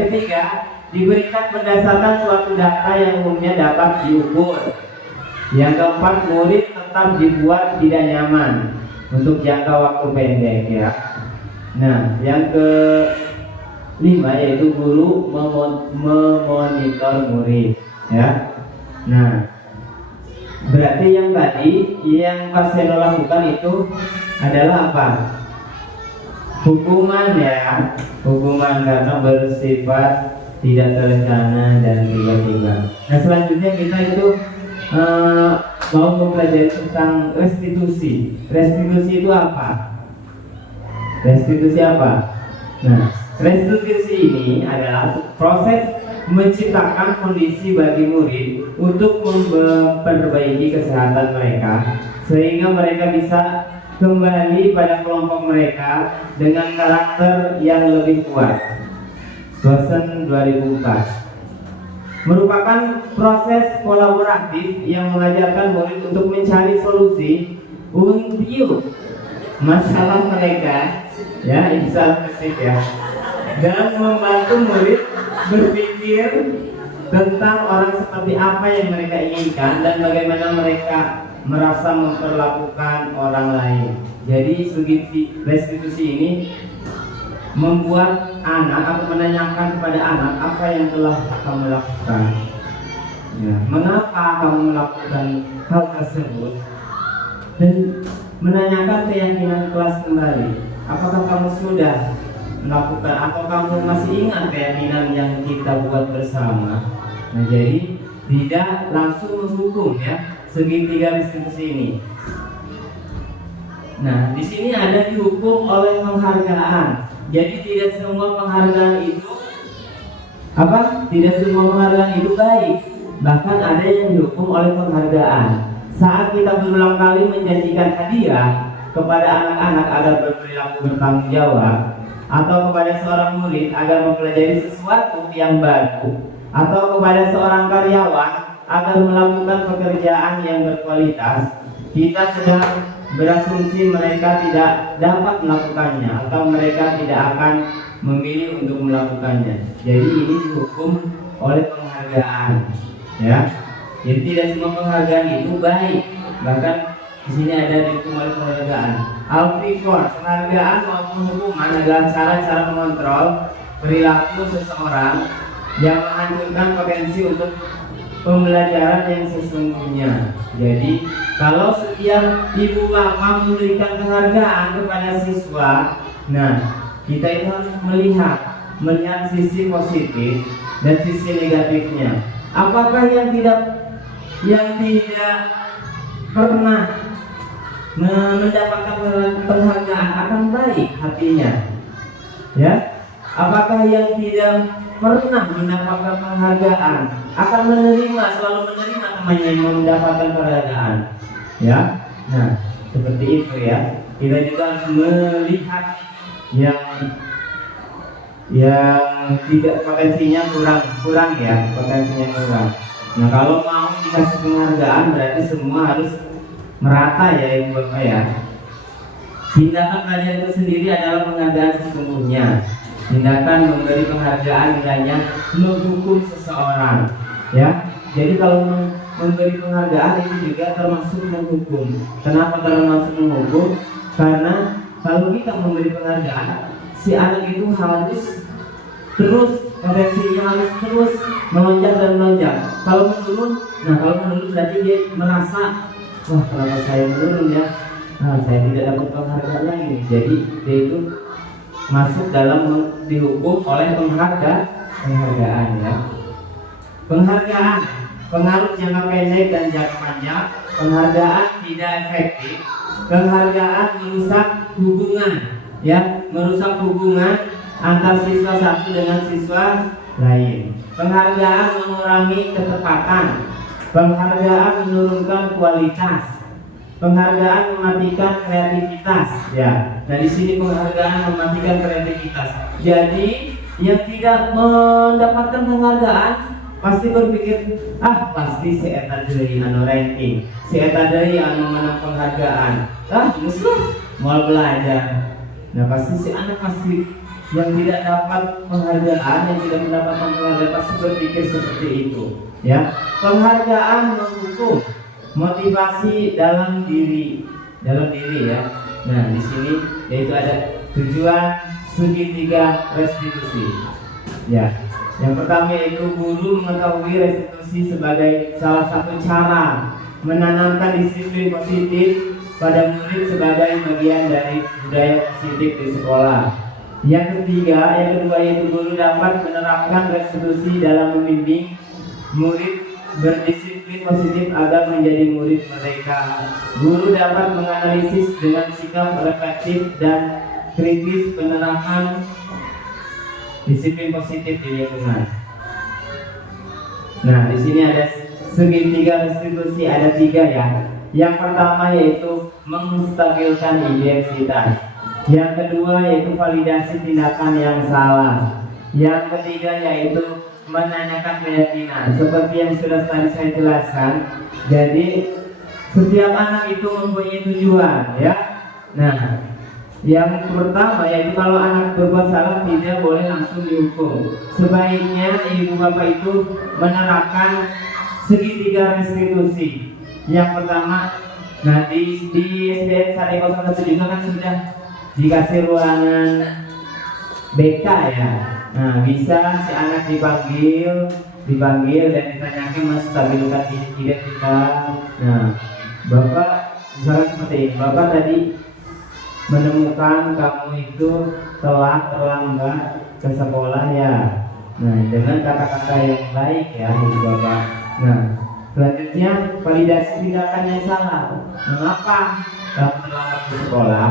ketiga, diberikan berdasarkan suatu data yang umumnya dapat diukur. Yang keempat, murid tetap dibuat tidak nyaman untuk jangka waktu pendek ya. Nah, yang kelima yaitu guru memonitor murid ya. Nah, berarti yang tadi yang Pak Seno lakukan itu adalah apa? Hukuman ya, hukuman karena bersifat tidak terencana dan tiba-tiba. Nah, selanjutnya kita itu mau mempelajari tentang restitusi. Restitusi itu apa? Restitusi apa? Nah, restitusi ini adalah proses menciptakan kondisi bagi murid untuk memperbaiki kesehatan mereka sehingga mereka bisa kembali pada kelompok mereka dengan karakter yang lebih kuat. Dosen 2004 merupakan proses kolaboratif yang mengajarkan murid untuk mencari solusi untuk masalah mereka, ya, insya ya, dan membantu murid berpikir tentang orang seperti apa yang mereka inginkan dan bagaimana mereka merasa memperlakukan orang lain. Jadi restitusi ini membuat anak atau menanyakan kepada anak apa yang telah kamu lakukan, ya, mengapa kamu melakukan hal tersebut, dan menanyakan keyakinan kelas kembali. Apakah kamu sudah melakukan atau kamu masih ingat keyakinan yang kita buat bersama? Nah, jadi tidak langsung menghukum, ya, segitiga restitusi ini. Nah, di sini ada dihukum oleh penghargaan. Jadi tidak semua penghargaan itu Tidak semua penghargaan itu baik. Bahkan ada yang dihukum oleh penghargaan. Saat kita berulang kali menjanjikan hadiah kepada anak-anak agar berperilaku bertanggung jawab, atau kepada seorang murid agar mempelajari sesuatu yang baru, atau kepada seorang karyawan agar melakukan pekerjaan yang berkualitas, kita sedang berasumsi mereka tidak dapat melakukannya atau mereka tidak akan memilih untuk melakukannya. Jadi ini dihukum oleh penghargaan, ya. Jadi tidak semua penghargaan itu baik. Bahkan di sini ada dihukum oleh penghargaan. Al-Reward, penghargaan maupun hukuman adalah cara-cara mengontrol perilaku seseorang yang menghancurkan potensi untuk pembelajaran yang sesungguhnya. Jadi kalau setiap ibu bapak memberikan penghargaan kepada siswa, nah kita itu harus melihat sisi positif dan sisi negatifnya. Apakah yang tidak pernah mendapatkan penghargaan akan baik hatinya, ya? Apakah yang tidak pernah mendapatkan penghargaan akan selalu menerima temannya yang mendapatkan penghargaan, ya? Nah, seperti itu, ya. Kita juga harus melihat yang tidak potensinya kurang, ya, potensinya kurang. Nah, kalau mau dikasih penghargaan berarti semua harus merata, ya, ibu bapak, ya. Tindakan pelajar itu sendiri adalah penghargaan sesungguhnya. Tindakan memberi penghargaan hanya menghukum seseorang, ya. Jadi kalau memberi penghargaan itu juga termasuk menghukum. Kenapa termasuk menghukum? Karena kalau kita memberi penghargaan, si anak itu harus terus potensinya harus terus melonjak dan melonjak. Kalau menurun berarti dia merasa, wah, kalau saya menurun, ya, saya tidak dapat penghargaan lagi. Jadi dia itu masuk dalam dihukum oleh penghargaan, ya. Penghargaan, pengaruh jangka pendek dan jangka panjang. Penghargaan tidak efektif. Penghargaan merusak hubungan, ya, merusak hubungan antar siswa satu dengan siswa lain. Penghargaan mengurangi ketepatan. Penghargaan menurunkan kualitas. Penghargaan mematikan kreativitas, ya. Nah, di sini penghargaan mematikan kreativitas. Jadi yang tidak mendapatkan penghargaan pasti berpikir, pasti si eta deui anu ranking, si eta deui anu menang penghargaan. Musuh mau belajar. Nah, pasti si anak yang tidak dapat penghargaan, yang tidak mendapatkan penghargaan pasti berpikir seperti itu, ya. Penghargaan menghukum motivasi dalam diri, ya. Nah, di sini yaitu ada tujuan segitiga restitusi, ya. Yang pertama yaitu guru mengetahui restitusi sebagai salah satu cara menanamkan disiplin positif pada murid sebagai bagian dari budaya positif di sekolah. Yang kedua yaitu guru dapat menerapkan restitusi dalam membimbing murid berdisiplin positif agar menjadi murid merdeka. Guru dapat menganalisis dengan sikap reflektif dan kritis penerapan disiplin positif di lingkungan. Nah, di sini ada segitiga restitusi, ada 3, ya. Yang pertama yaitu menstabilkan identitas. Yang kedua yaitu validasi tindakan yang salah. Yang ketiga yaitu menanyakan keyakinan. Seperti yang sudah tadi saya jelaskan. Jadi setiap anak itu mempunyai tujuan, ya. Nah, yang pertama yaitu kalau anak berbuat salah tidak boleh langsung dihukum. Sebaiknya ibu bapak itu menerapkan segitiga restitusi. Yang pertama, nah di SDN Sade 01 juga kan sudah dikasih ruangan BK ya. Nah, bisa si anak dipanggil dan ditanyakan menstabilkan identitas. Nah, bapak misalnya seperti ini, bapak tadi menemukan kamu itu telah terlambat ke sekolah ya. Nah, dengan kata-kata yang baik ya ibu bapak. Nah, selanjutnya validasi tindakan yang salah. Mengapa kamu terlambat ke sekolah?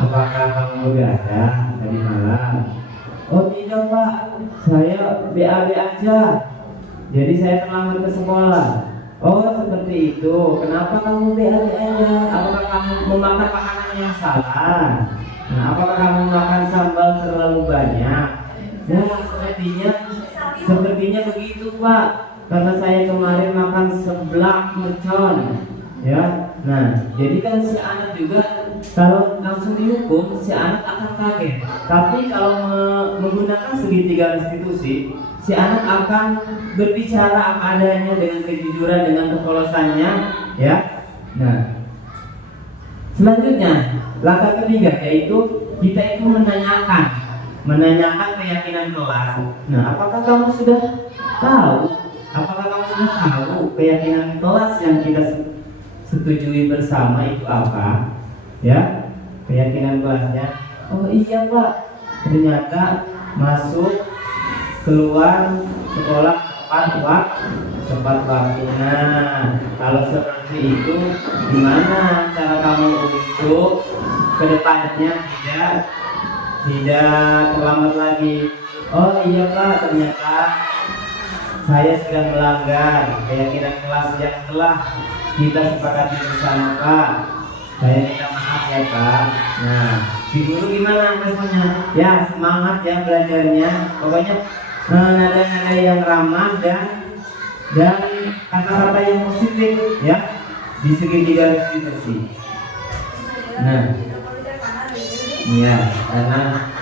Apakah kamu begadang tadi malam? Oh tidak pak, saya BAB aja. Jadi saya terlambat ke sekolah. Oh seperti itu. Kenapa kamu BAB aja? Apakah kamu memakan makanan yang salah? Nah, apakah kamu makan sambal terlalu banyak? Ya sepertinya begitu pak. Karena saya kemarin makan seblak mercon. Ya, nah jadi kan si anak juga kalau langsung dihukum si anak akan kaget. Tapi kalau menggunakan segitiga restitusi, si anak akan berbicara apa adanya dengan kejujuran, dengan kepolosannya, ya. Nah, selanjutnya langkah ketiga yaitu kita itu menanyakan keyakinan kelas. Nah, apakah kamu sudah tahu? Apakah kamu sudah tahu keyakinan kelas yang kita setujui bersama itu apa? Ya, keyakinan kelasnya. Oh iya pak, ternyata masuk keluar sekolah tepat waktu. Nah, kalau seperti itu, gimana cara kamu untuk kedepannya tidak terlambat lagi? Oh iya pak, ternyata saya sudah melanggar keyakinan kelas yang telah kita sepakati bersama pak. Saya minta maaf ya pak. Nah, di guru gimana responnya? Ya semangat ya belajarnya. Pokoknya nada-nada yang ramah dan kata-kata yang positif ya di segitiga restitusi. Nah, iya karena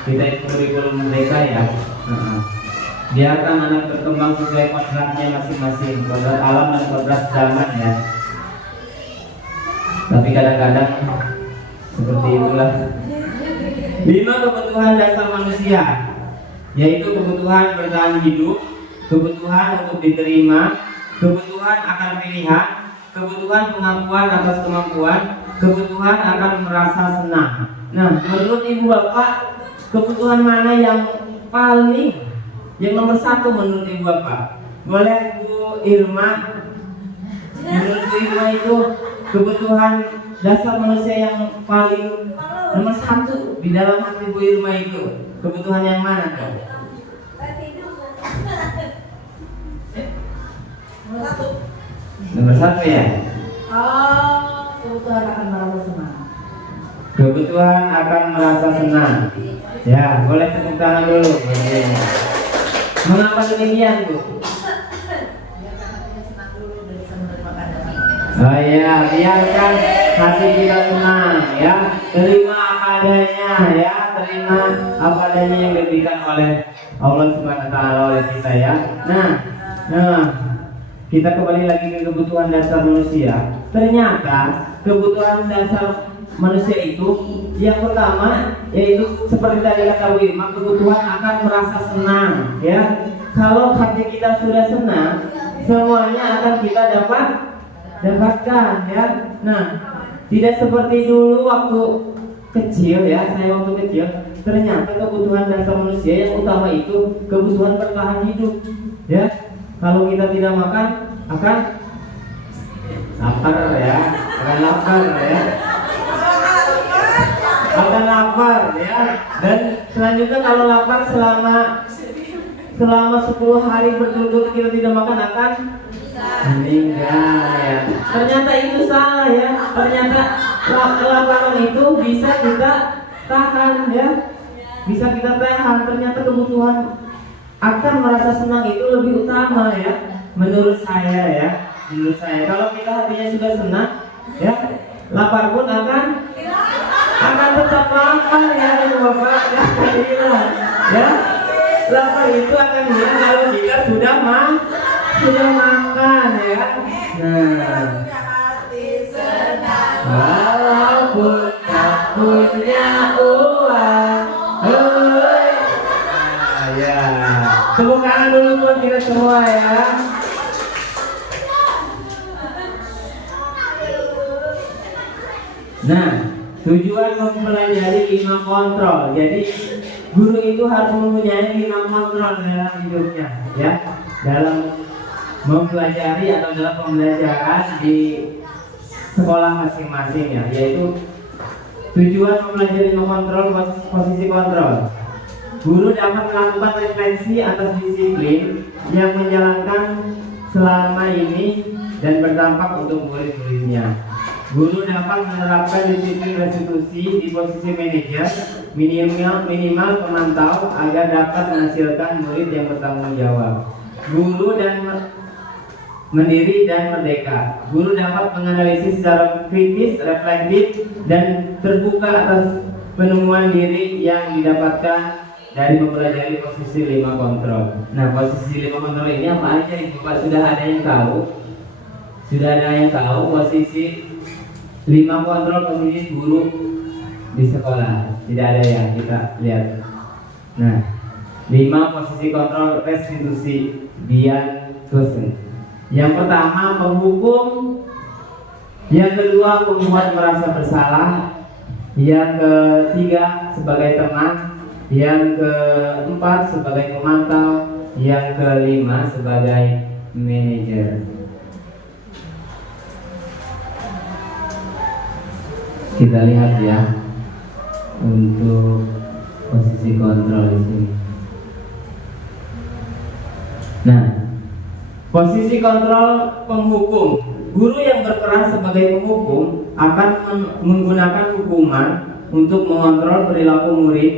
kita itu kurikulum mereka ya. Biarkan anak berkembang sesuai kodratnya masing-masing, kodrat alam dan kodrat zaman ya. Tapi kadang-kadang seperti itulah. 5 kebutuhan dasar manusia, yaitu kebutuhan bertahan hidup, kebutuhan untuk diterima, kebutuhan akan pilihan, kebutuhan pengakuan atas kemampuan, kebutuhan akan merasa senang. Nah, menurut ibu bapak, kebutuhan mana yang nomor 1 menurut ibu bapak? Boleh Bu Irma? Menurut Bu Irma itu kebutuhan dasar manusia yang paling nomor 1 di dalam hati Bu Irma itu kebutuhan yang mana tuh? Nomor 1 ya? Kebutuhan akan merasa senang. Kebutuhan akan merasa senang. Ya, boleh tepuk tangan dulu. Mengapa demikian Bu? Oh iya, biarkan hati kita senang ya. Terima apa adanya ya, terima apa adanya yang diberikan oleh Allah Subhanahu wa taala oleh kita ya. Nah, kita kembali lagi ke kebutuhan dasar manusia. Ternyata kebutuhan dasar manusia itu yang pertama yaitu seperti tadi kata Bu Irma, kebutuhan akan merasa senang ya. Kalau hati kita sudah senang, semuanya akan kita dapatkan ya. Nah, tidak seperti dulu waktu kecil ya, saya waktu kecil ternyata kebutuhan dasar manusia yang utama itu kebutuhan bertahan hidup ya. Kalau kita tidak makan akan lapar ya, akan lapar ya. Dan selanjutnya kalau lapar selama 10 hari berturut-turut kita tidak makan akan meninggal ya. Ternyata itu salah ya. Ternyata kelaparan itu bisa kita tahan ya. Bisa kita tahan. Ternyata kebutuhan akan merasa senang itu lebih utama ya. Menurut saya ya. Menurut saya kalau kita hatinya sudah senang ya, lapar pun akan tetap lapar ya Bapak ya. Ya. Lapar itu akan hilang kalau kita sudah makan ya. Nah, walaupun tak punya uang, ya. Tepuk tangan dulu buat kita semua ya. Nah, tujuan mempelajari 5 kontrol. Jadi guru itu harus mempunyai 5 kontrol dalam hidupnya, ya. Dalam mempelajari atau dalam pembelajaran di sekolah masing-masing ya, yaitu tujuan mempelajari 5 kontrol, posisi kontrol. Guru dapat melakukan refleksi atas disiplin yang menjalankan selama ini dan berdampak untuk murid-muridnya. Guru dapat menerapkan disiplin restitusi di posisi manajer, minimal pemantau agar dapat menghasilkan murid yang bertanggung jawab. Guru dan mandiri dan merdeka. Guru dapat menganalisis secara kritis, reflektif, dan terbuka atas penemuan diri yang didapatkan dari mempelajari posisi 5 kontrol. Nah, posisi 5 kontrol ini apa aja Ibu Pak? Sudah ada yang tahu? Sudah ada yang tahu posisi 5 kontrol posisi guru di sekolah? Tidak ada ya, kita lihat. Nah, 5 posisi kontrol restitusi biar dosen. Yang pertama penghukum, yang kedua pembuat merasa bersalah, yang ketiga sebagai teman, yang keempat sebagai pemantau, yang kelima sebagai manajer. Kita lihat ya untuk posisi kontrol di sini. Nah, posisi kontrol penghukum. Guru yang berperan sebagai penghukum akan menggunakan hukuman untuk mengontrol perilaku murid.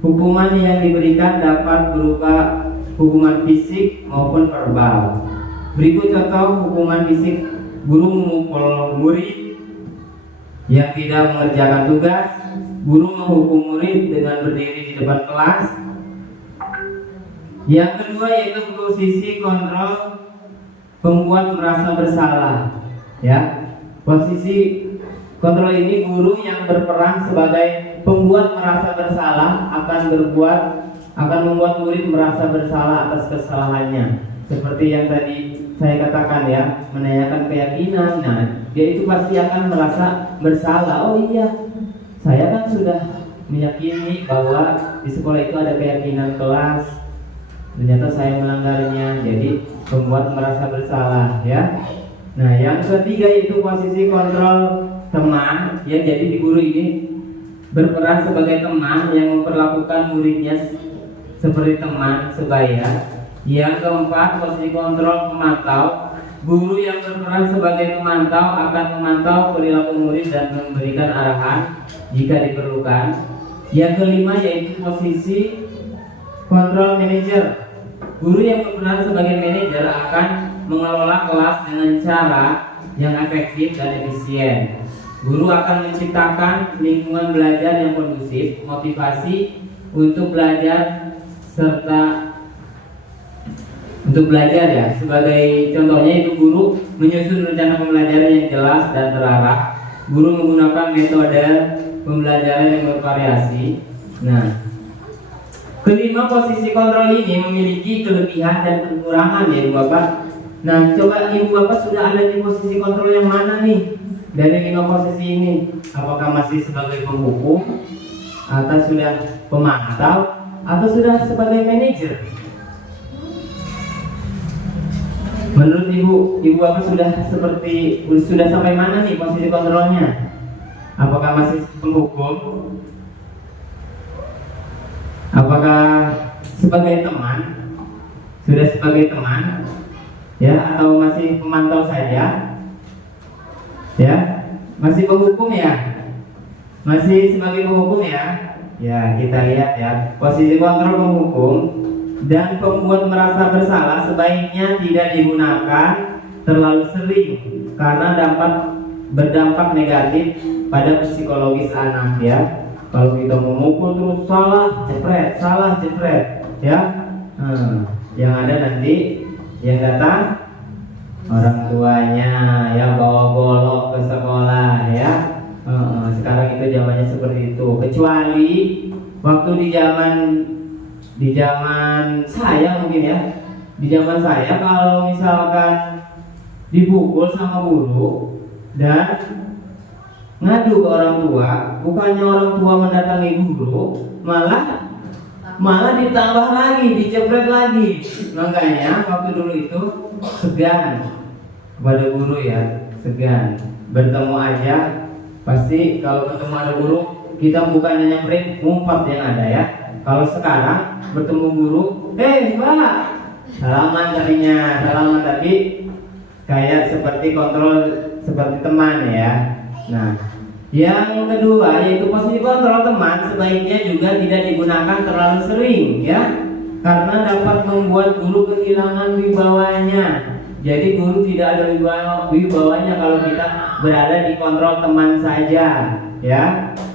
Hukuman yang diberikan dapat berupa hukuman fisik maupun verbal. Berikut contoh hukuman fisik: guru memukul murid yang tidak mengerjakan tugas, guru menghukum murid dengan berdiri di depan kelas. Yang kedua yaitu posisi kontrol pembuat merasa bersalah. Ya, posisi kontrol ini guru yang berperan sebagai pembuat merasa bersalah akan membuat murid merasa bersalah atas kesalahannya. Seperti yang tadi saya katakan ya, menanyakan keyakinan. Nah, dia itu pasti akan merasa bersalah. Oh iya, saya kan sudah meyakini bahwa di sekolah itu ada keyakinan kelas, ternyata saya melanggarnya. Jadi pembuat merasa bersalah ya. Nah, yang ketiga itu posisi kontrol teman ya. Jadi di guru ini berperan sebagai teman yang memperlakukan muridnya seperti teman sebaya. Yang keempat posisi kontrol pemantau. Guru yang berperan sebagai pemantau akan memantau perilaku murid dan memberikan arahan jika diperlukan. Yang kelima yaitu posisi kontrol manajer. Guru yang berperan sebagai manajer akan mengelola kelas dengan cara yang efektif dan efisien. Guru akan menciptakan lingkungan belajar yang kondusif, motivasi untuk belajar serta untuk belajar ya. Sebagai contohnya itu guru menyusun rencana pembelajaran yang jelas dan terarah. Guru menggunakan metode pembelajaran yang bervariasi. Nah, kelima posisi kontrol ini memiliki kelebihan dan kekurangan ya Ibu Bapak. Nah, coba Ibu Bapak sudah ada di posisi kontrol yang mana nih? Dari 5 posisi ini, apakah masih sebagai penghukum, atau sudah pemantau, atau sudah sebagai manajer? Menurut Ibu Bapak sudah sampai mana nih posisi kontrolnya? Apakah masih penghukum? Apakah sebagai teman? Sudah sebagai teman? Ya, atau masih pemantau saja? Ya, masih penghukum ya? Masih sebagai penghukum ya? Ya, kita lihat ya. Posisi kontrol penghukum dan pembuat merasa bersalah sebaiknya tidak digunakan terlalu sering karena dapat berdampak negatif pada psikologis anak ya. Kalau kita memukul terus salah jepret ya, yang ada nanti yang datang orang tuanya ya bawa golok ke sekolah ya. Sekarang itu zamannya seperti itu. Kecuali waktu di zaman saya mungkin ya, di zaman saya kalau misalkan dipukul sama guru dan ngadu ke orang tua, bukannya orang tua mendatangi guru, malah ditambah lagi, dijepret lagi. Makanya waktu dulu itu segan kepada guru ya, segan bertemu aja. Pasti kalau ketemu ada guru, kita bukan nyamperin, ngumpat yang ada ya. Kalau sekarang bertemu guru, Pak, salaman tapi kayak seperti kontrol seperti teman ya. Nah, yang kedua yaitu posisi kontrol teman sebaiknya juga tidak digunakan terlalu sering ya, karena dapat membuat guru kehilangan wibawanya. Jadi guru tidak ada wibawanya kalau kita berada di kontrol teman saja ya.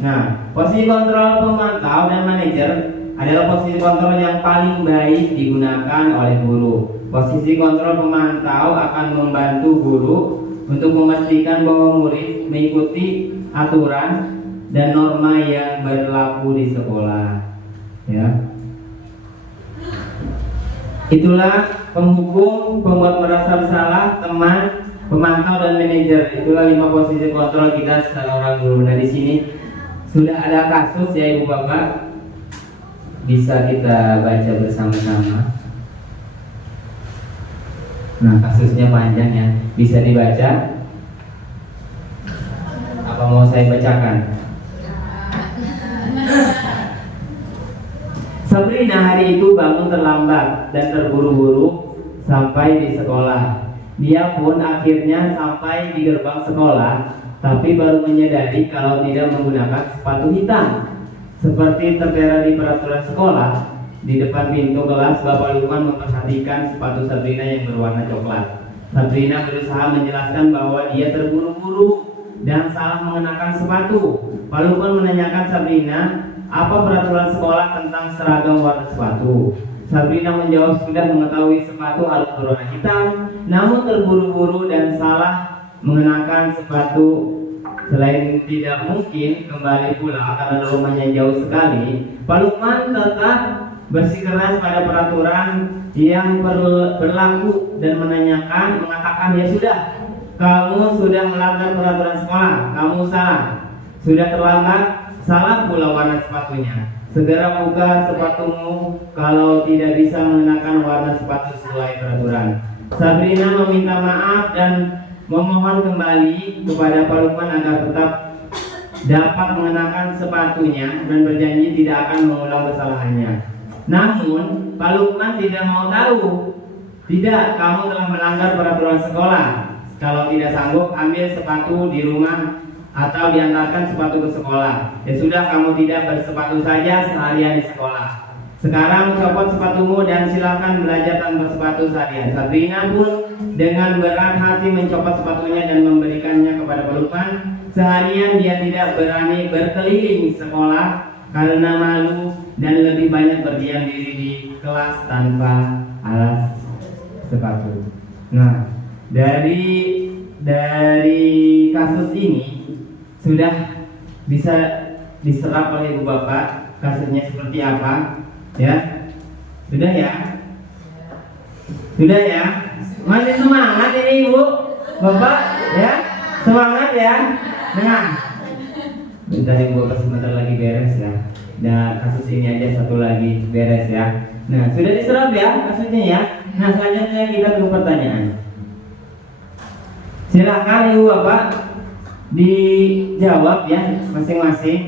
Nah, posisi kontrol pemantau dan manajer adalah posisi kontrol yang paling baik digunakan oleh guru. Posisi kontrol pemantau akan membantu guru untuk memastikan bahwa murid mengikuti aturan dan norma yang berlaku di sekolah ya. Itulah penghukum, pembuat merasa bersalah, teman, pemantau dan manajer. Itulah 5 posisi kontrol kita seorang guru. Nah, di sini sudah ada kasus ya Ibu Bapak, bisa kita baca bersama-sama. Nah, kasusnya panjang ya, bisa dibaca. Apa mau saya bacakan? Sabrina hari itu bangun terlambat dan terburu-buru sampai di sekolah. Dia pun akhirnya sampai di gerbang sekolah, tapi baru menyadari kalau tidak menggunakan sepatu hitam. Seperti tertera di peraturan sekolah, di depan pintu kelas Bapak Lukman memperhatikan sepatu Sabrina yang berwarna coklat. Sabrina berusaha menjelaskan bahwa dia terburu-buru dan salah mengenakan sepatu. Pak Lukman menanyakan Sabrina apa peraturan sekolah tentang seragam warna sepatu. Sabrina menjawab sudah mengetahui sepatu harus berwarna hitam, namun terburu-buru dan salah mengenakan sepatu. Selain tidak mungkin kembali pulang karena rumahnya jauh sekali, Pak Lukman tetap bersikeras pada peraturan yang berlaku dan mengatakan ya sudah, kamu sudah melanggar peraturan sekolah, kamu salah, sudah terlambat, salah pula warna sepatunya. Segera buka sepatumu kalau tidak bisa mengenakan warna sepatu sesuai peraturan. Sabrina meminta maaf dan memohon kembali kepada Pak Lukman agar tetap dapat mengenakan sepatunya dan berjanji tidak akan mengulang kesalahannya. Namun Pak Lukman tidak mau tahu. Tidak, kamu telah melanggar peraturan sekolah. Kalau tidak sanggup, ambil sepatu di rumah atau diantarkan sepatu ke sekolah. Ya sudah, kamu tidak bersepatu saja seharian di sekolah. Sekarang copot sepatumu dan silakan belajar tanpa sepatu seharian. Sabrina pun dengan berat hati mencopot sepatunya dan memberikannya kepada Pak Lukman. Seharian dia tidak berani berkeliling sekolah karena malu dan lebih banyak berdiam diri di kelas tanpa alas sepatu. Nah, dari kasus ini sudah bisa diserap oleh Ibu Bapak kasusnya seperti apa ya? Sudah ya? Sudah ya? Masih semangat ini Ibu Bapak ya? Semangat ya? Nah, bentar Ibu Bapak sebentar lagi beres ya. Nah, kasus ini aja satu lagi beres ya. Nah, sudah diserap ya kasusnya ya. Nah, selanjutnya kita ke pertanyaan. Silakan Ibu Bapak dijawab ya masing-masing.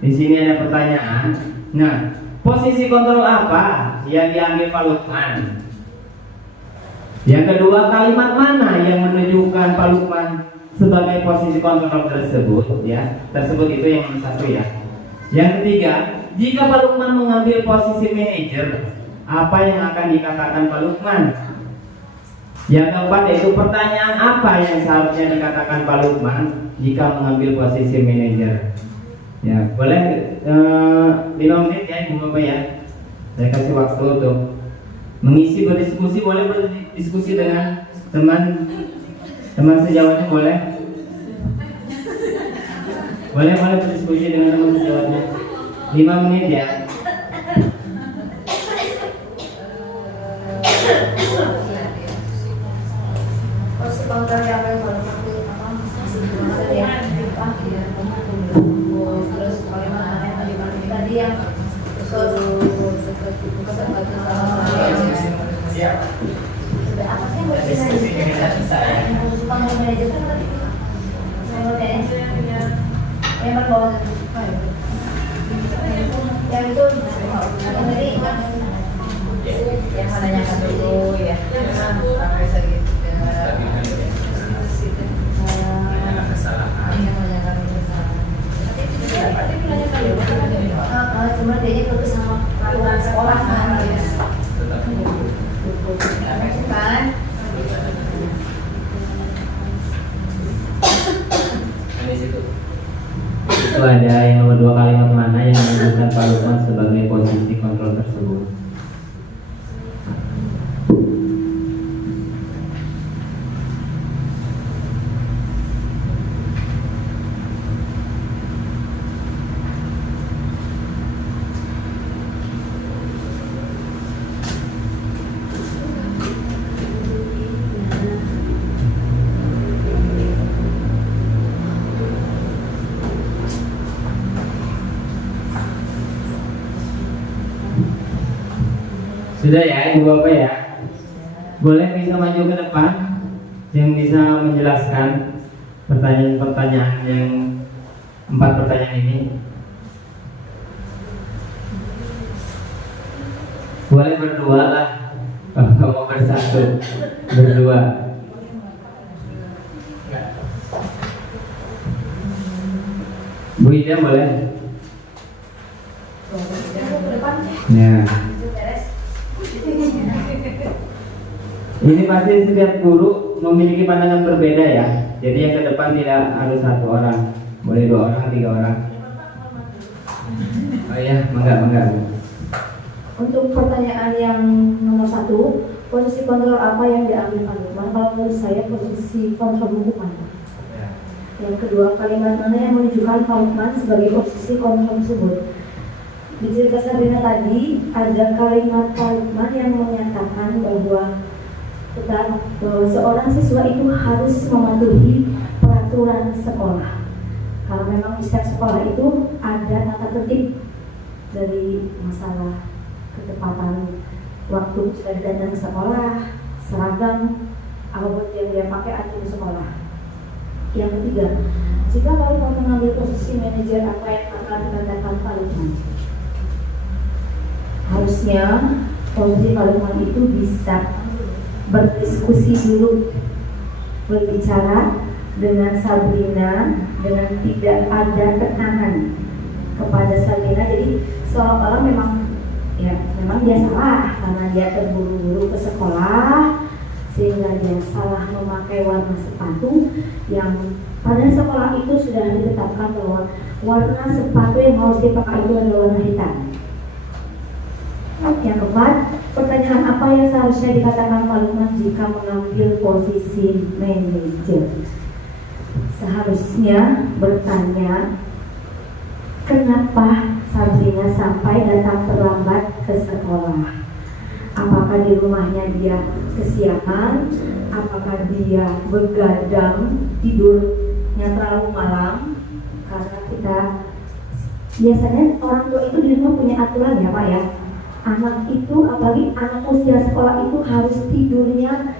Di sini ada pertanyaan. Nah, posisi kontrol apa yang diambil Pak Lukman? Yang kedua, kalimat mana yang menunjukkan Pak Lukman sebagai posisi kontrol tersebut? Ya, tersebut itu yang satu ya. Yang ketiga, jika Pak Lukman mengambil posisi manajer, apa yang akan dikatakan Pak Lukman? Yang keempat, yaitu pertanyaan apa yang seharusnya dikatakan Pak Lukman jika mengambil posisi manajer? Ya, boleh 5 menit ya Ibu Bapak ya. Saya kasih waktu untuk mengisi berdiskusi, boleh berdiskusi dengan teman sejawatnya, boleh berdiskusi dengan teman sejawatnya 5 menit ya. Posisi kontrol yang terus kalimat tadi yang apa sih yang berbawah yang itu yang menanyakan dulu ya cuma dia fokus sama peraturan sekolah kan itu ada yang nomor 2, kalimat mana yang menunjukkan Pak Lukman sebagai posisi kontrol tersebut? Sudah ya Ibu Bapak ya. Boleh bisa maju ke depan yang bisa menjelaskan pertanyaan-pertanyaan yang 4 pertanyaan ini. Boleh berdua lah, kalau mau bersatu, berdua. Bu Ida boleh? Ya. Ini pasti setiap guru memiliki pandangan berbeda ya. Jadi yang ke depan tidak harus 1 orang, boleh 2 orang, 3 orang. Oh iya, mangga. Untuk pertanyaan yang nomor 1, posisi kontrol apa yang diambil Pak Lukman? Kalau menurut saya posisi kontrol hukuman. Yang kedua, kalimat mana yang menunjukkan Pak Lukman sebagai posisi kontrol tersebut? Di cerita Sabrina tadi ada kalimat Pak Lukman yang menyatakan bahwa seorang siswa itu harus mematuhi peraturan sekolah. Kalau memang di setiap sekolah itu ada tata tertib dari masalah ketepatan waktu sudah datang ke sekolah, seragam, apapun yang dia pakai ada di sekolah. Yang ketiga, jika Pak Lukman mengambil posisi manajer, apa yang akan dikatakan Pak Lukman? Harusnya posisi Pak Lukman itu bisa berdiskusi dulu, berbicara dengan Sabrina dengan tidak ada tekanan kepada Sabrina. Jadi seolah-olah memang dia salah karena dia terburu-buru ke sekolah sehingga dia salah memakai warna sepatu yang pada sekolah itu sudah ditetapkan bahwa warna sepatu yang harus dipakai itu adalah warna hitam. Yang keempat, pertanyaan apa yang seharusnya dikatakan Pak Lukman jika mengambil posisi manajer? Seharusnya bertanya, kenapa Sabrina sampai datang terlambat ke sekolah? Apakah di rumahnya dia kesiangan? Apakah dia begadang tidurnya terlalu malam? Karena kita biasanya orang tua itu di rumah punya aturan ya Pak ya. Anak itu, apalagi anak usia sekolah itu harus tidurnya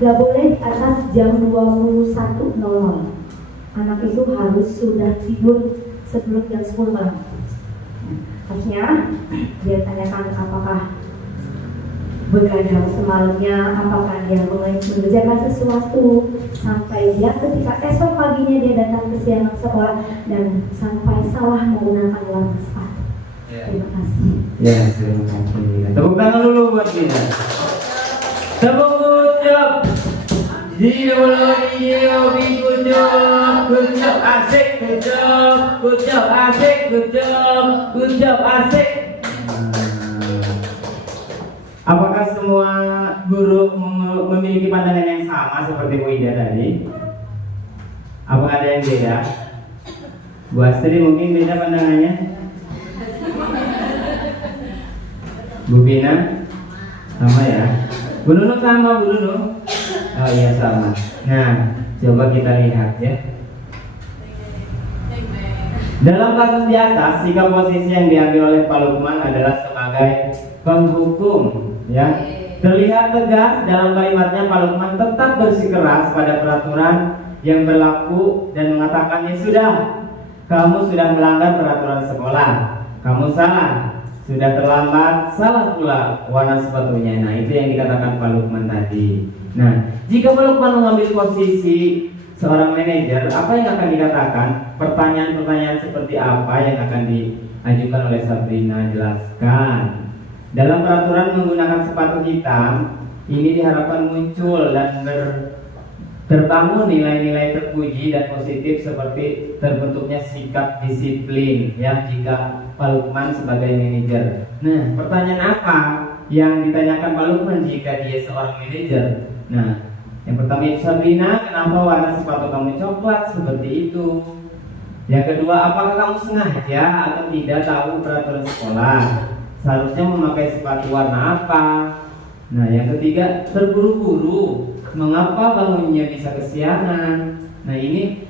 gak boleh di atas jam 21.00. Anak itu harus sudah tidur sebelum jam 10 malam. Harusnya dia tanyakan apakah begadang semalamnya, apakah dia mengerjakan sesuatu sampai dia ketika esok paginya dia datang ke siang sekolah dan sampai salah menggunakan warna sepatu. Terima kasih. Ya, terima kasih. Tepuk tangan dulu buat kita. Tepuk tangan. Good job, asik, good job, asik. Apakah semua guru memiliki pandangan yang sama seperti Bu Ida tadi? Apakah ada yang beda? Bu Astri mungkin beda pandangannya? Bu Bina? Sama ya? Bu Nunung sama, Bu Nunung? Oh iya sama. Nah, coba kita lihat ya. Dalam kasus di atas, sikap posisi yang diambil oleh Pak Lukman adalah sebagai penghukum, ya. Terlihat tegas dalam kalimatnya, Pak Lukman tetap bersikeras pada peraturan yang berlaku dan mengatakannya sudah, kamu sudah melanggar peraturan sekolah, kamu salah, sudah terlambat, salah pula warna sepatunya. Nah, itu yang dikatakan Pak Lukman tadi. Nah, jika Pak Lukman mengambil posisi seorang manajer, apa yang akan dikatakan? Pertanyaan-pertanyaan seperti apa yang akan diajukan oleh Sabrina? Jelaskan. Dalam peraturan menggunakan sepatu hitam, ini diharapkan muncul dan terbangun nilai-nilai terpuji dan positif seperti terbentuknya sikap disiplin, ya, jika Pak Lukman sebagai manajer. Nah, pertanyaan apa yang ditanyakan Pak Lukman jika dia seorang manajer? Nah, yang pertama itu, Sabrina, kenapa warna sepatu kamu coklat seperti itu? Yang kedua, apakah kamu sengaja atau tidak tahu peraturan sekolah? Seharusnya memakai sepatu warna apa? Nah, yang ketiga, terburu-buru, mengapa bangunnya bisa kesiangan? Nah, ini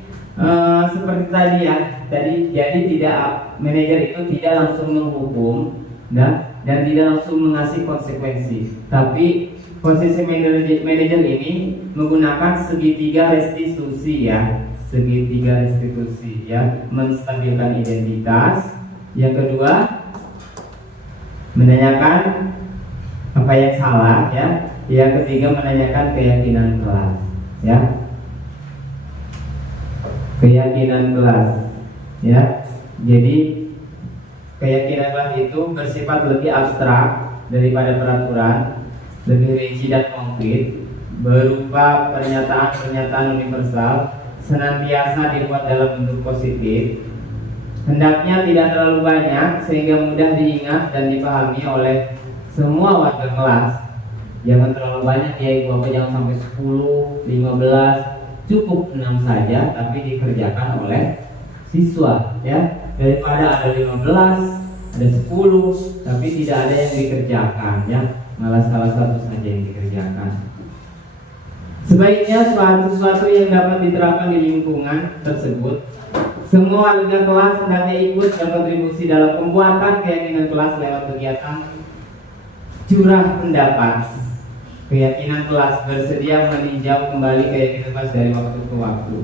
seperti tadi ya, jadi tidak, manajer itu tidak langsung menghukum dan tidak langsung mengasih konsekuensi, tapi posisi manajer ini menggunakan segitiga restitusi ya, menstabilkan identitas. Yang kedua, menanyakan apa yang salah ya. Yang ketiga, menanyakan keyakinan kelas ya, keyakinan kelas ya. Jadi keyakinan kelas itu bersifat lebih abstrak daripada peraturan, lebih rinci dan konkret, berupa pernyataan-pernyataan universal, senantiasa dibuat dalam bentuk positif, hendaknya tidak terlalu banyak sehingga mudah diingat dan dipahami oleh semua warga kelas. Jangan terlalu banyak ya ibu bapak, jangan sampai 10, 15, cukup 6 saja tapi dikerjakan oleh siswa ya, daripada ada 15, ada 10 tapi tidak ada yang dikerjakan ya, malah salah satu saja yang dikerjakan. Sebaiknya sesuatu yang dapat diterapkan di lingkungan tersebut, semua warga kelas hendaknya ikut berkontribusi dalam pembuatan keyakinan kelas lewat kegiatan curah pendapat. Keyakinan kelas bersedia meninjau kembali keyakinan kelas dari waktu ke waktu.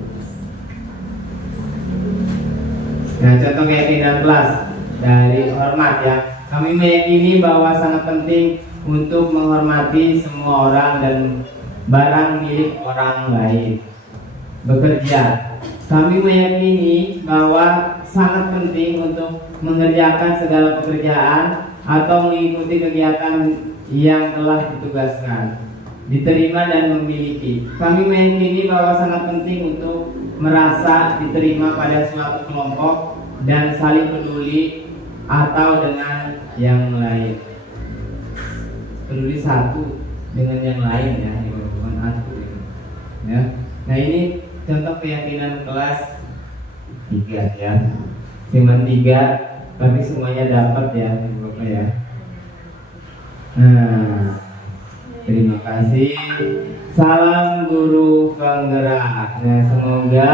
Nah, contoh keyakinan kelas dari hormat ya. Kami meyakini bahwa sangat penting untuk menghormati semua orang dan barang milik orang lain. Bekerja, kami meyakini bahwa sangat penting untuk mengerjakan segala pekerjaan atau mengikuti kegiatan yang telah ditugaskan, diterima dan memiliki. Kami meyakini bahwa sangat penting untuk merasa diterima pada suatu kelompok dan saling peduli atau dengan yang lain. Peduli satu dengan yang lain ya, bukan satu ya. Nah, ini contoh keyakinan kelas 3 ya. Cuma 3 tapi semuanya dapat ya, Bapak ya. Nah, terima kasih. Salam guru penggerak. Nah, semoga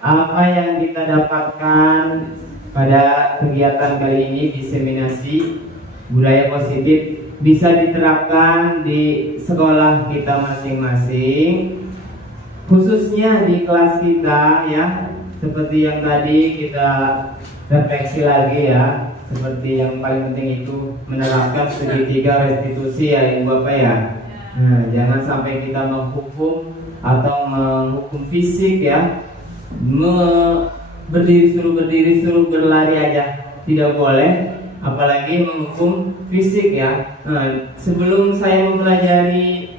apa yang kita dapatkan pada kegiatan kali ini, diseminasi budaya positif, bisa diterapkan di sekolah kita masing-masing, khususnya di kelas kita ya. Seperti yang tadi kita refleksi lagi ya, seperti yang paling penting itu menerapkan segitiga restitusi ya Ibu Bapak ya. Nah, jangan sampai kita menghukum atau menghukum fisik ya, berdiri suruh berlari aja tidak boleh, apalagi menghukum fisik ya. Nah, sebelum saya mempelajari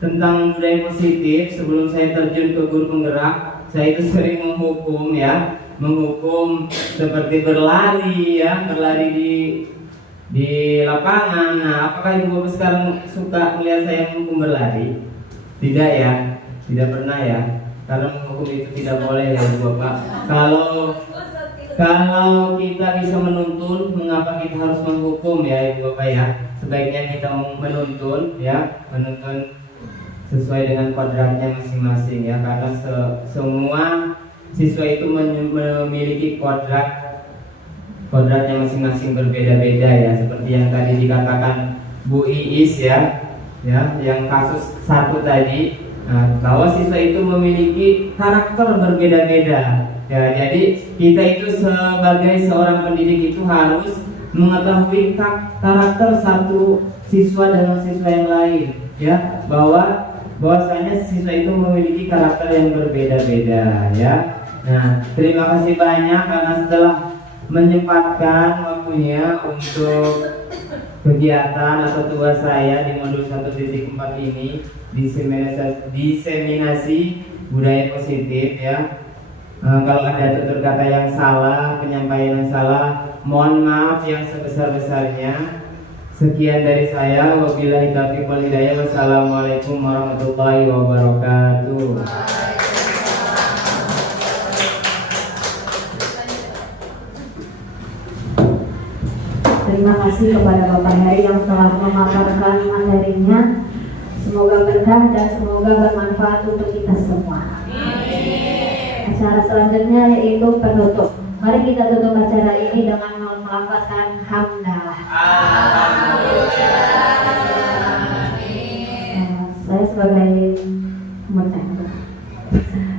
tentang budaya positif, sebelum saya terjun ke guru penggerak, saya itu sering menghukum ya, menghukum seperti berlari ya, berlari di lapangan. Nah, apakah Ibu Bapak sekarang suka melihat saya menghukum berlari? Tidak ya, tidak pernah ya. Karena menghukum itu tidak boleh ya Ibu Bapak. Kalau kita bisa menuntun, mengapa kita harus menghukum ya Ibu Bapak ya? Sebaiknya kita menuntun ya, menuntun sesuai dengan kodratnya masing-masing ya, karena semua siswa itu memiliki kodratnya masing-masing berbeda-beda ya, seperti yang tadi dikatakan Bu Iis ya, yang kasus satu tadi. Nah, bahwa siswa itu memiliki karakter berbeda-beda ya, jadi kita itu sebagai seorang pendidik itu harus mengetahui karakter satu siswa dengan siswa yang lain ya, bahwasanya siswa itu memiliki karakter yang berbeda-beda ya. Nah, terima kasih banyak karena setelah menyempatkan waktunya untuk kegiatan atau tugas saya di modul 1.4 ini, diseminasi budaya positif ya. Kalau ada tutur kata yang salah, penyampaian yang salah, mohon maaf yang sebesar-besarnya. Sekian dari saya, wabillahi taufiq wal hidayah. Wassalamualaikum warahmatullahi wabarakatuh. Terima kasih kepada Bapak Heri yang telah memaparkan materinya. Semoga berkah dan semoga bermanfaat untuk kita semua. Acara selanjutnya yaitu penutup. Mari kita tutup acara ini dengan melafazkan hamdalah. Saya sebagai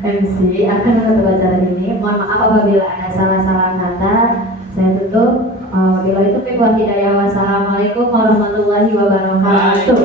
MC akan menutup acara ini. Mohon maaf apabila ada salah-salah kata. Saya tutup. Bila itu fiqh wal hidayah. Wassalamualaikum warahmatullahi wabarakatuh.